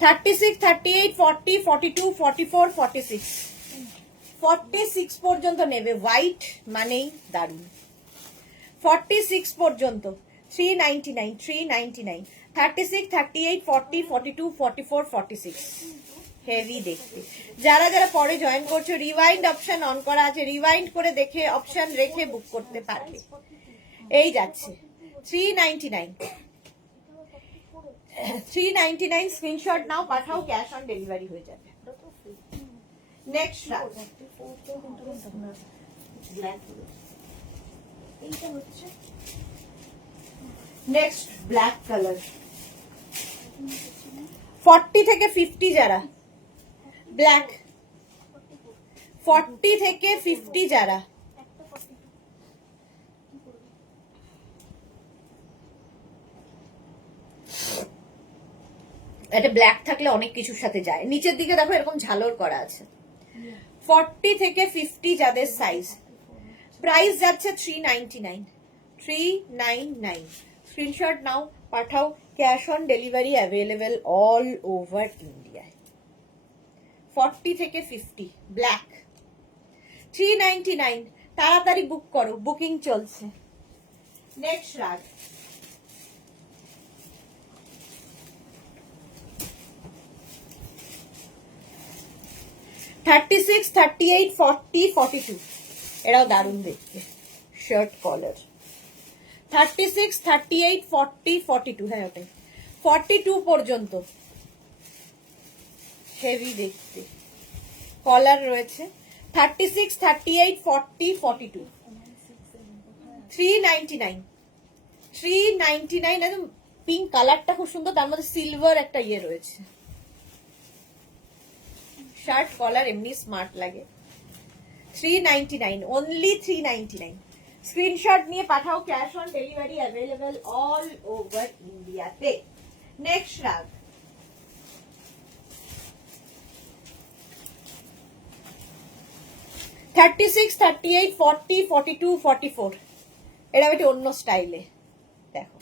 36, 38, 40, 42, 44, 46 46 পর্যন্ত নেবে হোয়াইট মানেই দারুণ। 46 পর্যন্ত 399 399 36, 38, 40, 42, 44, 46 হেভি দেখতে। যারা যারা পরে জয়েন করছো রিওয়াইন্ড অপশন অন করা আছে, রিওয়াইন্ড করে দেখে অপশন রেখে বুক করতে পারবে। এই যাচ্ছে 399 399 স্ক্রিনশট নাও, পাঠাও, ক্যাশ অন ডেলিভারি হয়ে যাবে। নেক্সট নেক্সট ব্ল্যাক কালার 40 থেকে 50 যারা ব্ল্যাক, 40 থেকে 50 যারা এটা ব্ল্যাক থাকলে অনেক কিছুর সাথে যায়। নিচের দিকে দেখো এরকম ঝালর করা আছে। 40 থেকে 50 যাদের সাইজ, প্রাইস যাচ্ছে 399 399 স্ক্রিনশট নাও, পাঠাও, cash on delivery available all over ইন্ডিয়ায়। 40 থেকে 50 ব্ল্যাক 399 তাড়াতাড়ি বুক করো, বুকিং চলছে। নেক্সট রাগ 36, 38, 40, 42 এটাও দারুণ দেখতে। শার্ট কলার 36, 38, 40, 42 হ্যাঁ ওটাই 42 পর্যন্ত হেভি দেখতে কলার রয়েছে। 36, 38, 40, 42 399 399 একদম পিঙ্ক কালারটা খুব সুন্দর, তার মধ্যে সিলভার একটা ইয়ে রয়েছে। শার্ট কলার এমনি স্মার্ট লাগে। 399 অনলি 399 স্ক্রিনশট নিয়ে পাঠাও, cash on delivery available all over ইন্ডিয়াতে। নেক্সট রাগ 36, 38, 40, 42, 44 এটা একটু অন্য স্টাইলে দেখো।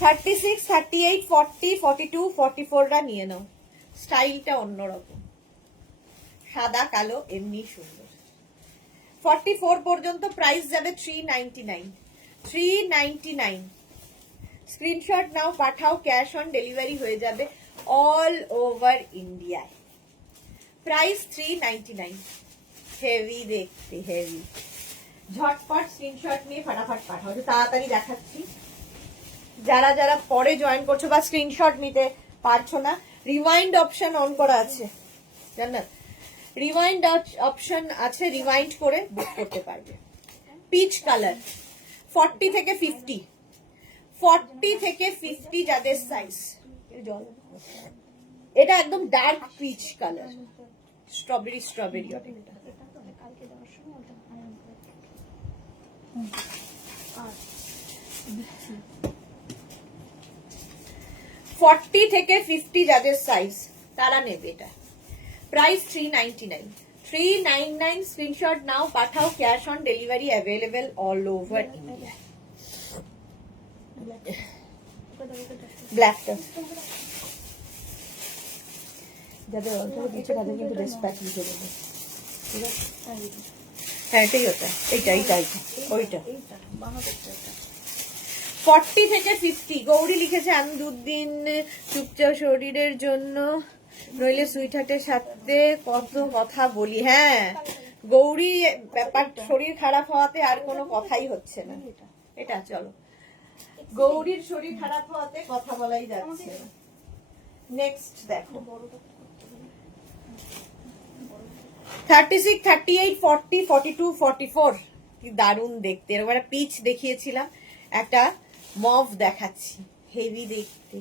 36, 38, 40, 42, 44টা নিয়ে নাও, স্টাইলটা অন্যরকম, সাদা কালো এমনি সুন্দর। 44 পর্যন্ত প্রাইস যাবে 399 399 স্ক্রিনশট নাও, পাঠাও, ক্যাশ অন ডেলিভারি হয়ে যাবে অল ওভার ইন্ডিয়ায়। প্রাইস 399 হেভি দেখতে হেভি। ঝটপট স্ক্রিনশট নিয়ে ফাটাফাট পাঠাও, তাড়াতাড়ি দেখাচ্ছি। যারা যারা পরে জয়েন করছো বা স্ক্রিনশট নিতে পারছো না, রিওয়াইন্ড অপশন অন করা আছে, জানো রিওয়াইন্ড অপশন আছে, রিওয়াইন্ড করে বুক করতে পারবে। পিচ কালার 40 থেকে 50 40 থেকে 50 যাদের সাইজ, এটা একদম dark peach colour, strawberry strawberry অনেকটা। 40 থেকে 50 যাদের সাইজ তারা নেবে এটা। প্রাইস 399 399 স্ক্রিনশট নাও, পাঠাও, cash on delivery available all over India. ব্ল্যাকটা যাদের অল্প দিচ্ছে তাদের কিন্তু বেস্ট প্যাক লিখে দেবো, ঠিক আছে? হ্যাঁ এটাই ওটা, এইটা এইটা ওইটা 40 থেকে 50 গৌরী লিখেছে, আমি দুদিন চুপচাপ শরীরের জন্য, নইলে সুইটহার্টের সাথে কত কথা বলি। হ্যাঁ গৌরী ব্যাপার শরীর খারাপ হওয়াতে আর কোনো কথাই হচ্ছে না। এটা চলো গৌরীর শরীর খারাপ হওয়াতে কথা বলাই যাচ্ছে না। নেক্সট দেখো 36, 38, 40, 42, 44 কি দারুণ দেখতে। এরকম একটা পিচ দেখিয়েছিলাম, একটা মভ দেখাচ্ছি, হেভি দেখতে।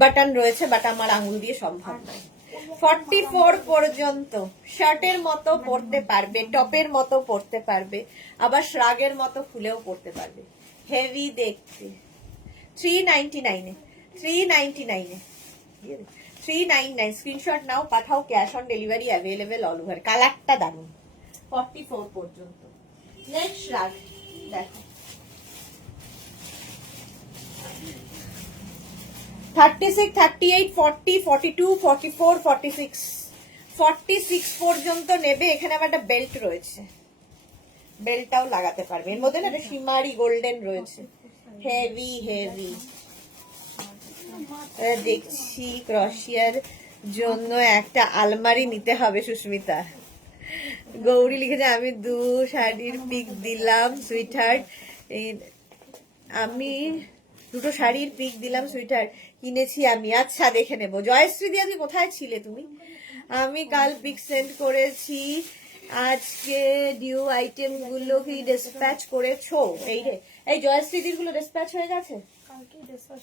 বাটন রয়েছে, বাট আমার আঙুল দিয়ে সম্ভব নয়। 44 পর্যন্ত শার্টের মতো পরতে পারবে, টপের মতো পরতে পারবে, আবার শ্রাগের মতো খুলেও পরতে পারবে, হেভি দেখতে। 399 399 399 স্ক্রিনশট নাও, পাঠাও, cash on delivery available all over. কালারটা দারুন। 44 পর্যন্ত। নেক্সট শ্রাগ দেখো, 36, 38, 40, 42, 44, 46 46 পর্যন্ত নেবে। এখানে আবার একটা বেল্ট রয়েছে, বেল্টটাও লাগাতে পারবে। এর মধ্যে না একটা শিমারি গোল্ডেন রয়েছে, হেভি হেভি। দেখছি ক্রশিয়ার জন্য একটা আলমারি নিতে হবে সুস্মিতা। গৌরী লিখেছে আমি 2 শাড়ির পিক দিলাম সুইটহার্ট, আমি 2টো শাড়ির পিক দিলাম সুইটহার্ট, কিনেছি আমি। আচ্ছা দেখে নেবো। জয়শ্রী দি আজকে কোথায় ছিলে তুমি? আমি কাল পিক সেন্ড করেছি, আজকে ডিউ আইটেম গুলো কি ডিসপ্যাচ করেছো? এই রে, এই জয়শ্রী দির গুলো ডিসপ্যাচ হয়ে গেছে? কালকে ডিসপ্যাচ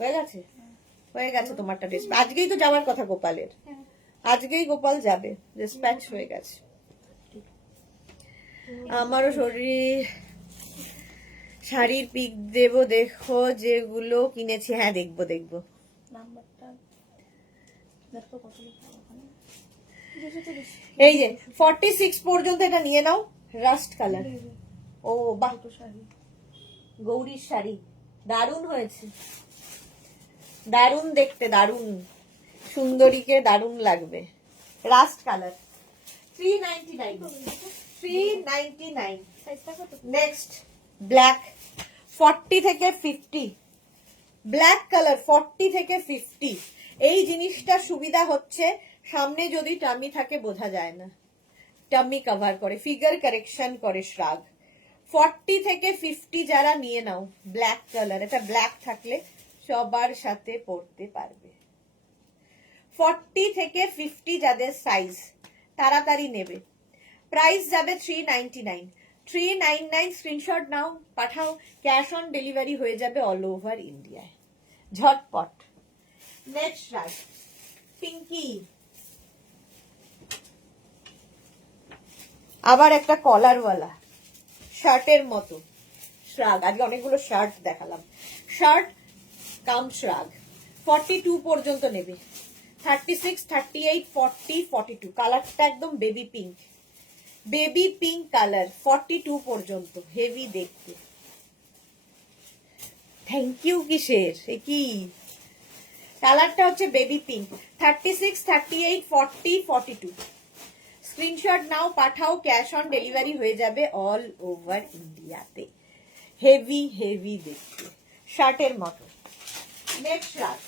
হয়ে গেছে, হয়ে গেছে তোমারটা ডিসপ্যাচ। আজকেই তো যাওয়ার কথা গোপালের, আজকেই গোপাল যাবে, ডিসপ্যাচ হয়ে গেছে। আমারও শরীর শাড়ির পিক দেবো, দেখো যেগুলো কিনেছি। হ্যাঁ দেখবো দেখবো। নাম্বারটা দেখো কত লেখা ওখানে। এই যে 46 পর্যন্ত এটা নিয়ে নাও, রাস্ট কালার। ও বাহ, শাড়ি, গৌরীর শাড়ি দারুণ হয়েছে, দারুণ দেখতে, দারুণ সুন্দরীকে দারুণ লাগবে। Rushed colour 399 399। সাইজটা কত? নেক্সট ব্ল্যাক 40 থেকে 50, ব্ল্যাক কালার 40 থেকে 50। এই জিনিসটা সুবিধা হচ্ছে সামনে যদি টামি থাকে বোঝা যায় না, টামি কভার করে, ফিগার কারেকশন করে শ্রাগ। 40 থেকে 50 যারা নিয়ে নাও, ব্ল্যাক কালার, এটা ব্ল্যাক থাকলে সবার সাথে পরতে পারবে। 40 থেকে 50 যাদের সাইজ তাড়াতাড়ি নেবে। প্রাইস যাবে 399 399। স্ক্রিনশট নাও, পাঠাও, ক্যাশ অন ডেলিভারি হয়ে যাবে অল ওভার ইন্ডিয়ায়, ঝটপট। নেক্সট শ্রাগ পিঙ্কি, আবার একটা কলারওয়ালা শার্টের মতো শ্রাগ। আজকে অনেকগুলো শার্ট দেখালাম, শার্ট কাম শ্রাগ। 42 পর্যন্ত নেবে, 36, 38, 40, 42। কালারটা একদম baby pink, baby pink colour. 42 পর্যন্ত, হেভি দেখতে। থ্যাংক ইউ কিসের, এ কি কালারটা হচ্ছে বেবি পিঙ্ক। 36, 38, 40, 42 স্ক্রিনশট নাও, পাঠাও, ক্যাশ অন ডেলিভারি হয়ে যাবে অল ওভার ইন্ডিয়াতে। হেভি হেভি দেখতে, শার্টের মতো। নেক্সট শার্ট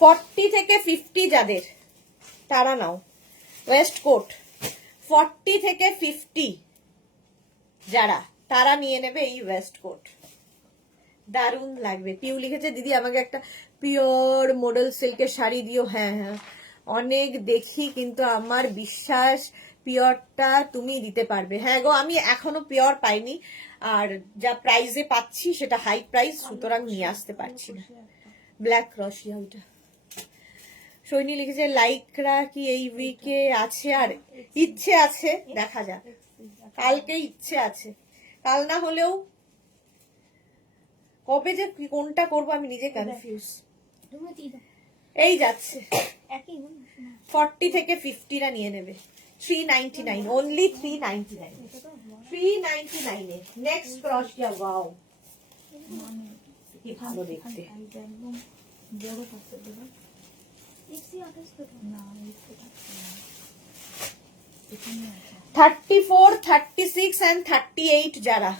40 থেকে 50 যাদের তারা নাও, ওয়েস্ট কোট 40 থেকে 50 যারা তারা নিয়ে নেবে এই ওয়েস্ট কোট, দারুণ লাগবে। পিউ লিখেছে দিদি আমাকে একটা পিওর মডেল সিল্কের শাড়ি দিও। হ্যাঁ হ্যাঁ, অনেক দেখি কিন্তু আমার বিশ্বাস পিওরটা তুমি দিতে পারবে। হ্যাঁ গো, আমি এখনো পিওর পাইনি, আর যা প্রাইসে পাচ্ছি সেটা হাই প্রাইস, সুতরাং নিয়ে আসতে পারছি না। ব্ল্যাক ক্রশিয়া ওইটা। সৈনী লিখেছে লাইকরা কি এই উইকে আছে? আর ইচ্ছে আছে, দেখা যাক, কালকে ইচ্ছে আছে, কাল না হলেও কবে যে কোনটা করবো আমি নিজে কনফিউজ। এই যাচ্ছে 40 থেকে 50রা নিয়ে নেবে। 399, অনলি 399, 399 এ। নেক্সট ক্রশিয়া, ওয়াও কি ভালো দেখতে। 34, 36 and 38 যারা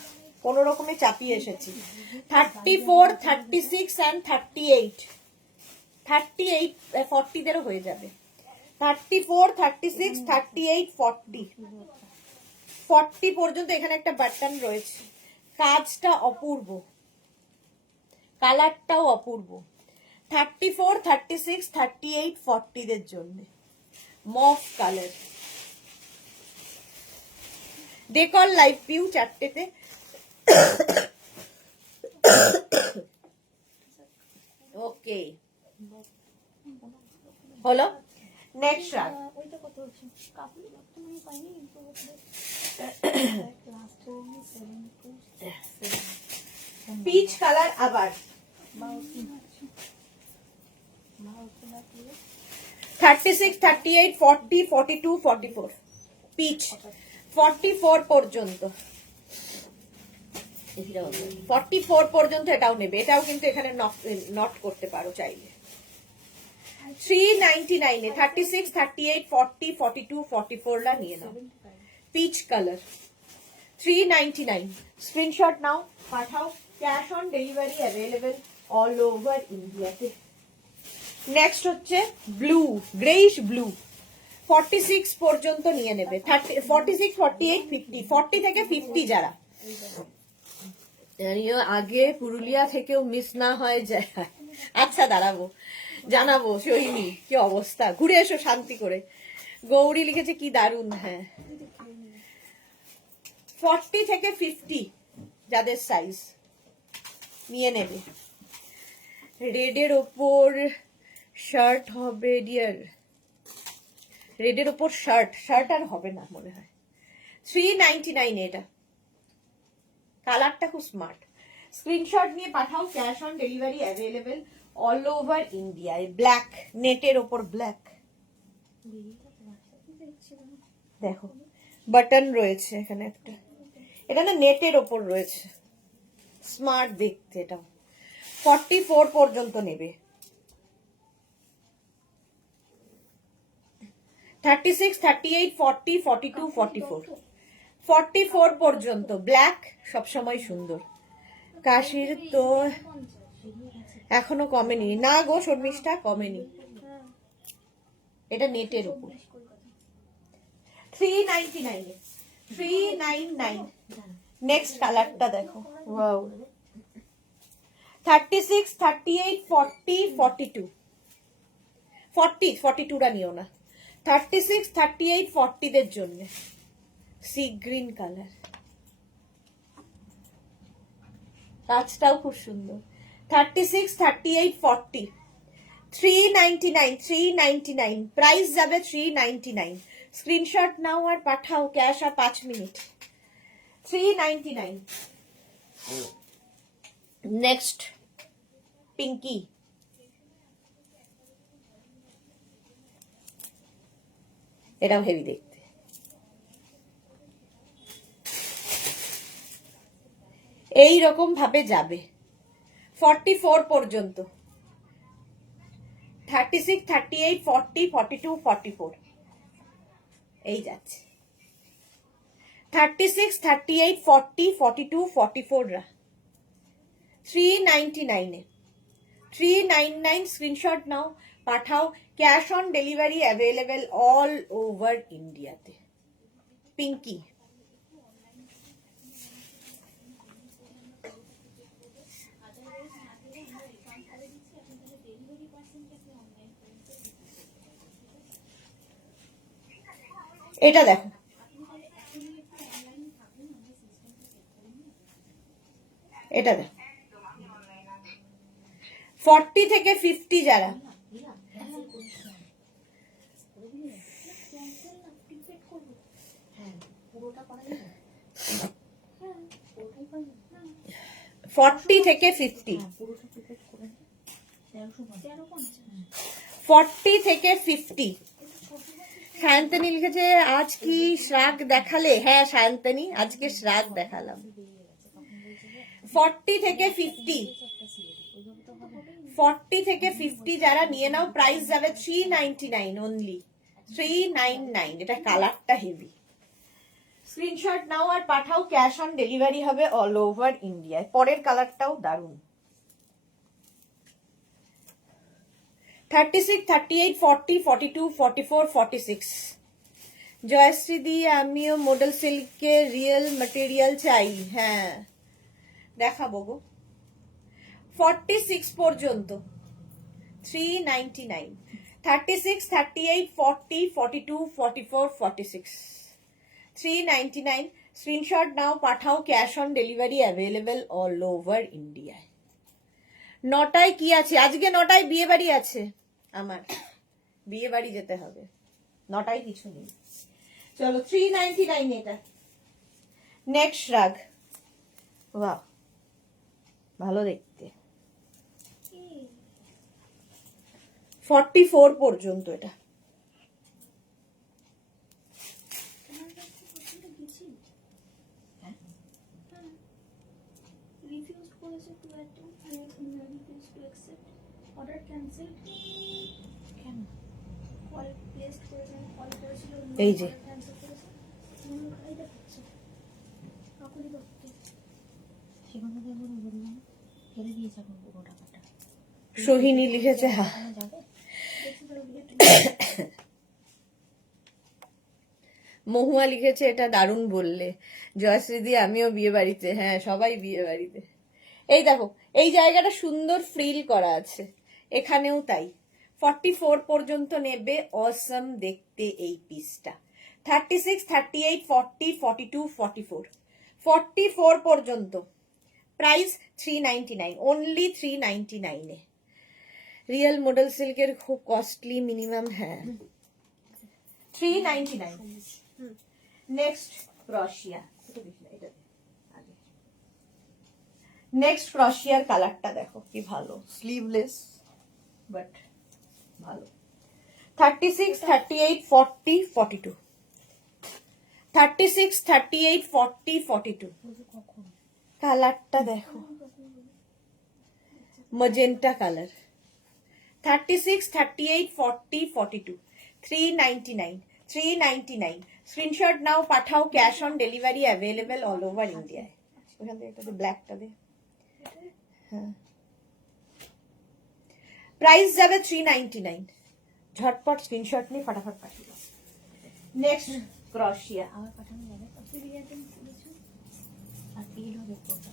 কোন রকমে চাপিয়ে এসেছি, 34, 36 and 38 40 দেরও হয়ে যাবে। 34, 36, 38, 40 40 পর্যন্ত। এখানে একটা বাটন রয়েছে, কাজটা অপূর্ব, কালারটাও অপূর্ব। 34, 36, 38, 40 দের জন্য mauve colour. Decor live Piu চারটেতে। ওকে, হলো। নেক্সট রাগ। ওইটা কত হচ্ছে? কাপড় একটা মানে পাইনি কিন্তু লাস্ট 7 পিচ কালার আবার 36, 38, 40, 42, 44 পিচ 44 পর্যন্ত। 44 পর্যন্ত এটাও নেবে, এটাও কিন্তু এখানে নট করতে পারো চাইলে। 399 এ 36, 38, 40, 42, 44 লা নিয়ে নাও। Peach colour 399। স্ক্রিনশট নাও, পাঠাও। Cash on delivery available all over ইন্ডিয়াতে। নেক্সট হচ্ছে ব্লু, গ্রেইশ ব্লু। 46 পর্যন্ত নিয়ে নেবে। 46, 48, 50, 40 থেকে 50 যারা জানিও আগে পুরুলিয়া থেকেও মিস না হয় যায়। আচ্ছা দাঁড়াবো, জানাবো সোহিনী কি অবস্থা। ঘুরে এসো শান্তি করে। গৌরী লিখেছে কি দারুণ। হ্যাঁ, 40 থেকে 50 যাদের সাইজ নিয়ে নেবে। রেডের ওপর শার্ট হবে ডিয়ার, রেডের ওপর শার্ট আর হবে না মনে হয়। 399 এটা। কালারটা খুব স্মার্ট। স্ক্রিনশট নিয়ে পাঠাও। Cash on delivery available all over ইন্ডিয়ায়। ব্ল্যাক, নেটের ওপর ব্ল্যাক। দেখো বাটন রয়েছে এখানে একটা, এটা না নেটের ওপর রয়েছে, স্মার্ট দেখতে। এটাও 44 পর্যন্ত নেবে। 36, 38, 40, 42, 44 44 পর্যন্ত ব্ল্যাক সবসময় সুন্দর। কাশির তো এখনো কমেনি না গো, শর্মিষ্ঠা কমেনি। এটা নেটের উপর 399 399। নেক্সট কালারটা দেখো, ওয়াও। 36, 38, 40, 42 42টা নিও না। 36, 38, 40 দের জন্য সি গ্রিন কালার। কাজটাও খুব সুন্দর। 36, 38, 40 399 399 প্রাইস যাবে 399। স্ক্রিনশট নাও আর পাঠাও। ক্যাশ আর 5 মিনিট। 399। নেক্সট পিঙ্কি, এটাও হেভি দেখতে। এই রকম ভাবে যাবে 44 পর্যন্ত। 36, 38, 40, 42, 44 এই যাচ্ছে। 36, 38, 40, 42, 44 রা 399 এ। 399 স্ক্রিনশট নাও, পাঠাও। Cash on delivery available all over ইন্ডিয়াতে। পিঙ্কি, এটা দেখো, এটা দেখো 40 থেকে 50 যারা। ফর্টি থেকে 50, 40 থেকে 50। সায়ন্তনী লিখেছে আজ কি শ্রাগ দেখালে? হ্যাঁ সায়ন্তনী, আজকে শ্রাগ দেখালাম। 40 থেকে 50, 40 থেকে 50 যারা নিয়ে নাও। প্রাইস যাবে 399 অনলি। 399। এটা কালারটা হেভি। স্ক্রিনশট নাও আর পাঠাও। ক্যাশ অন ডেলিভারি হবে অল ওভার ইন্ডিয়ায়। পরের কালারটাও দারুণ। 36, 38, 40, 42, 44, 46। জয়শ্রী দি, আমিও মডেল সিল্কে রিয়েল ম্যাটেরিয়াল চাই। হ্যাঁ দেখাবো গো। 46 পর্যন্ত 399, 36, 38, 40, 42, 44, 46, 399. স্ক্রিনশট নাও, পাঠাও, cash on delivery available all over ইন্ডিয়ায়। নটায় কি আছে আজকে? নটায় বিয়ে বাড়ি আছে আমার, বিয়ে বাড়ি যেতে হবে, নটায় কিছু নেই। চলো 399 এটা। নেক্সট রাগ, বাহ ভালো দেখতে, 44 পর্যন্ত এটা। তোমার কাছে পছন্দ গেছি রিফিউজ করেছে to attend refuse to accept order cancelled কেন? কল প্লেসড করেছেন, কল করেছিল এই যে। ক্যান্সেল করেছে। মন খারাপ দেখাচ্ছে কাকুলি করতে সেখান থেকে এখন বললাম ফেলে দিয়েছে এখন পুরো টাকাটা। সোহিনী লিখেছে হ্যাঁ। ওখানে যাবে? দেখতে পারো মহুয়া লিখেছে এটা দারুণ বললে। জয়শ্রীদি আমিও বিয়ে বাড়িতে, হ্যাঁ সবাই বিয়ে বাড়িতে। এই দেখো এই জায়গাটা সুন্দর ফ্রিল করা আছে, এখানেও তাই। 44 পর্যন্ত নেবে, অসম দেখতে এই পিসটা। 36, 38, 40, 42, 44, 44 পর্যন্ত। প্রাইস 399, অনলি 399 এ। রিয়েল মডেল সিল্কের খুব কস্টলি, মিনিমাম হ্যাঁ 399। নেক্সট ক্রোশিয়া, নেক্সট ক্রোশিয়ার কালারটা দেখো কি ভালো, স্লিভলেস বাট ভালো। 36, 38, 40, 42, 36, 38, 40, 42। কখন? কালারটা দেখো, মজেন্টা কালার। 36, 38, 40, 42, 399, 399। স্ক্রিনশট নাও, পাঠাও, cash on delivery available all over ইন্ডিয়ায়। ওখান থেকে একটা ব্ল্যাকটা দে। হ্যাঁ প্রাইস যাবে 399। ঝটপট স্ক্রিনশট নিয়ে ফটাফট পাঠিয়ে দাও। নেক্সট ক্রোশিয়া, আবার পাঠানো যাবে তো? রিঅ্যাটেন্ড করেছো আর পেডও দেখবো ওটা।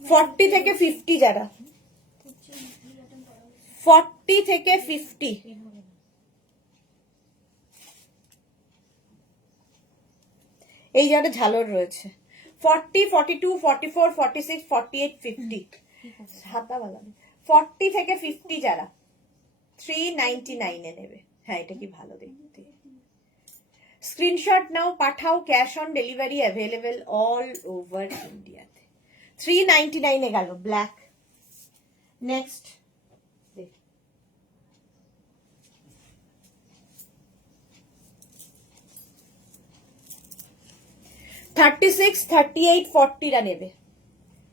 40 থেকে 50 যারা, করছে রিঅ্যাটেন্ড করা হয়েছে 40 থেকে 50। পেড হবে না। এই জায়গাটা ঝালর রয়েছে। 40, 42, 44, 46, 48, 50 হাতা বানাবে। 40 থেকে 50 যারা 399 এ নেবে। হ্যাঁ এটা কি ভালো দেখতে। স্ক্রিনশট নাও, পাঠাও, cash on delivery available all over ইন্ডিয়াতে। 399 এ গেল ব্ল্যাক। নেক্সট 36, 38, 40 রা নেবে,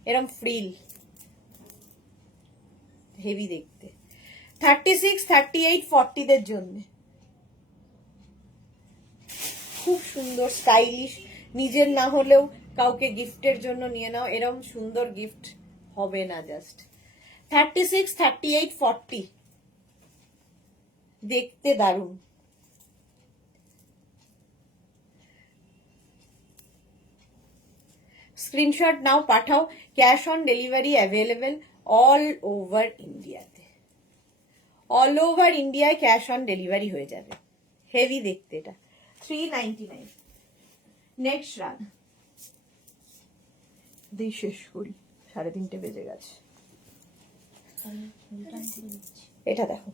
এরম ফ্রিল হেভি দেখতে। 36, 38, 40 দের জন্য খুব সুন্দর স্টাইলিশ, নিজের না হলেও কাউকে গিফটের জন্য নিয়ে নাও, এরম সুন্দর গিফট হবে না জাস্ট। 36, 38, 40 দেখতে দারুণ। স্ক্রিনশট নাও, পাঠাও, cash on delivery available all over ইন্ডিয়াতে। অল ওভার ইন্ডিয়ায় ক্যাশ অন ডেলিভারি হয়ে যাবে। হেভি দেখতে এটা। 399। নেক্সট রান দিয়ে শেষ করি, 3:30 বেজে গেছে। তাহলে রিটার্ন করে দিচ্ছি। এটা দেখো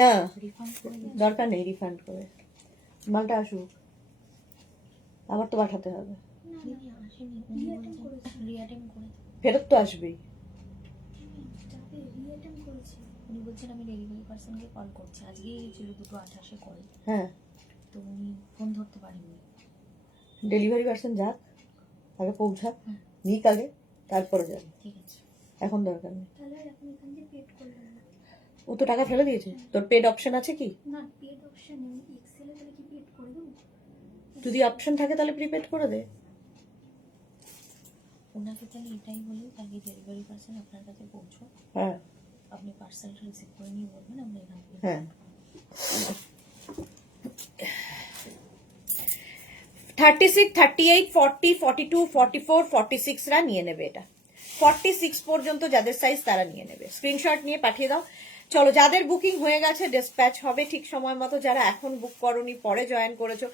না, রিফান্ড করে দিচ্ছি। দরকার নেই রিফান্ড করে, মালটা আসুক, আবার তো পাঠাতে হবে। দিদি আসেনি, উনি বলছেন রিঅ্যাটেন্ড করে দেবো। ফেরত তো আসবেই। যাবে রিঅ্যাটেন্ড করেছে উনি বলছেন আমি ডেলিভারি পার্সনকে কল করছি, আজকেই ছিল 2:28 কল, হ্যাঁ তো উনি ফোন ধরতে পারেননি। ডেলিভারি পার্সন যাক, আগে পৌঁছাক, নিক আগে, তারপরে যাবে। ঠিক আছে। এখন দরকার নেই। তাহলে আর এখন এখান থেকে পেড করলাম না ও তো টাকা ফেলে দিয়েছে, তোর পেড অপশন আছে কি? না পেড অপশন নেই এক্সেলে, তাহলে কি পেড করে দেবো? যদি অপশন থাকে তাহলে প্রিপেড করে দে। ওনাকে তাহলে এটাই বলি, তাকে ডেলিভারি পার্সন আপনার কাছে পৌঁছো, হ্যাঁ আপনি পার্সেলটা রিসিভ করে নিয়ে বলবেন আমরা এখান থেকে। হ্যাঁ 36, 38, 40, 42, 44, 46 রা নিয়ে নেবে এটা। 46 পর্যন্ত যাদের সাইজ তারা নিয়ে নেবে, স্ক্রিনশট নিয়ে পাঠিয়ে দাও। চলো, যাদের বুকিং হয়ে গেছে ডিসপ্যাচ হবে ঠিক সময় মতো। যারা এখন বুক করনি, পরে জয়েন করেছো,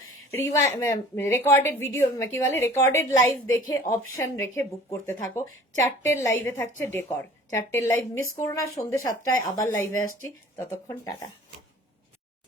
রেকর্ডেড ভিডিও কি বলে রেকর্ডেড লাইভ দেখে অপশন রেখে বুক করতে থাকো। 4টের লাইভে থাকছে ডেকর, 4টের লাইভ মিস করো না। সন্ধ্যে 7টায় আবার লাইভে আসছি, ততক্ষণ টাটা।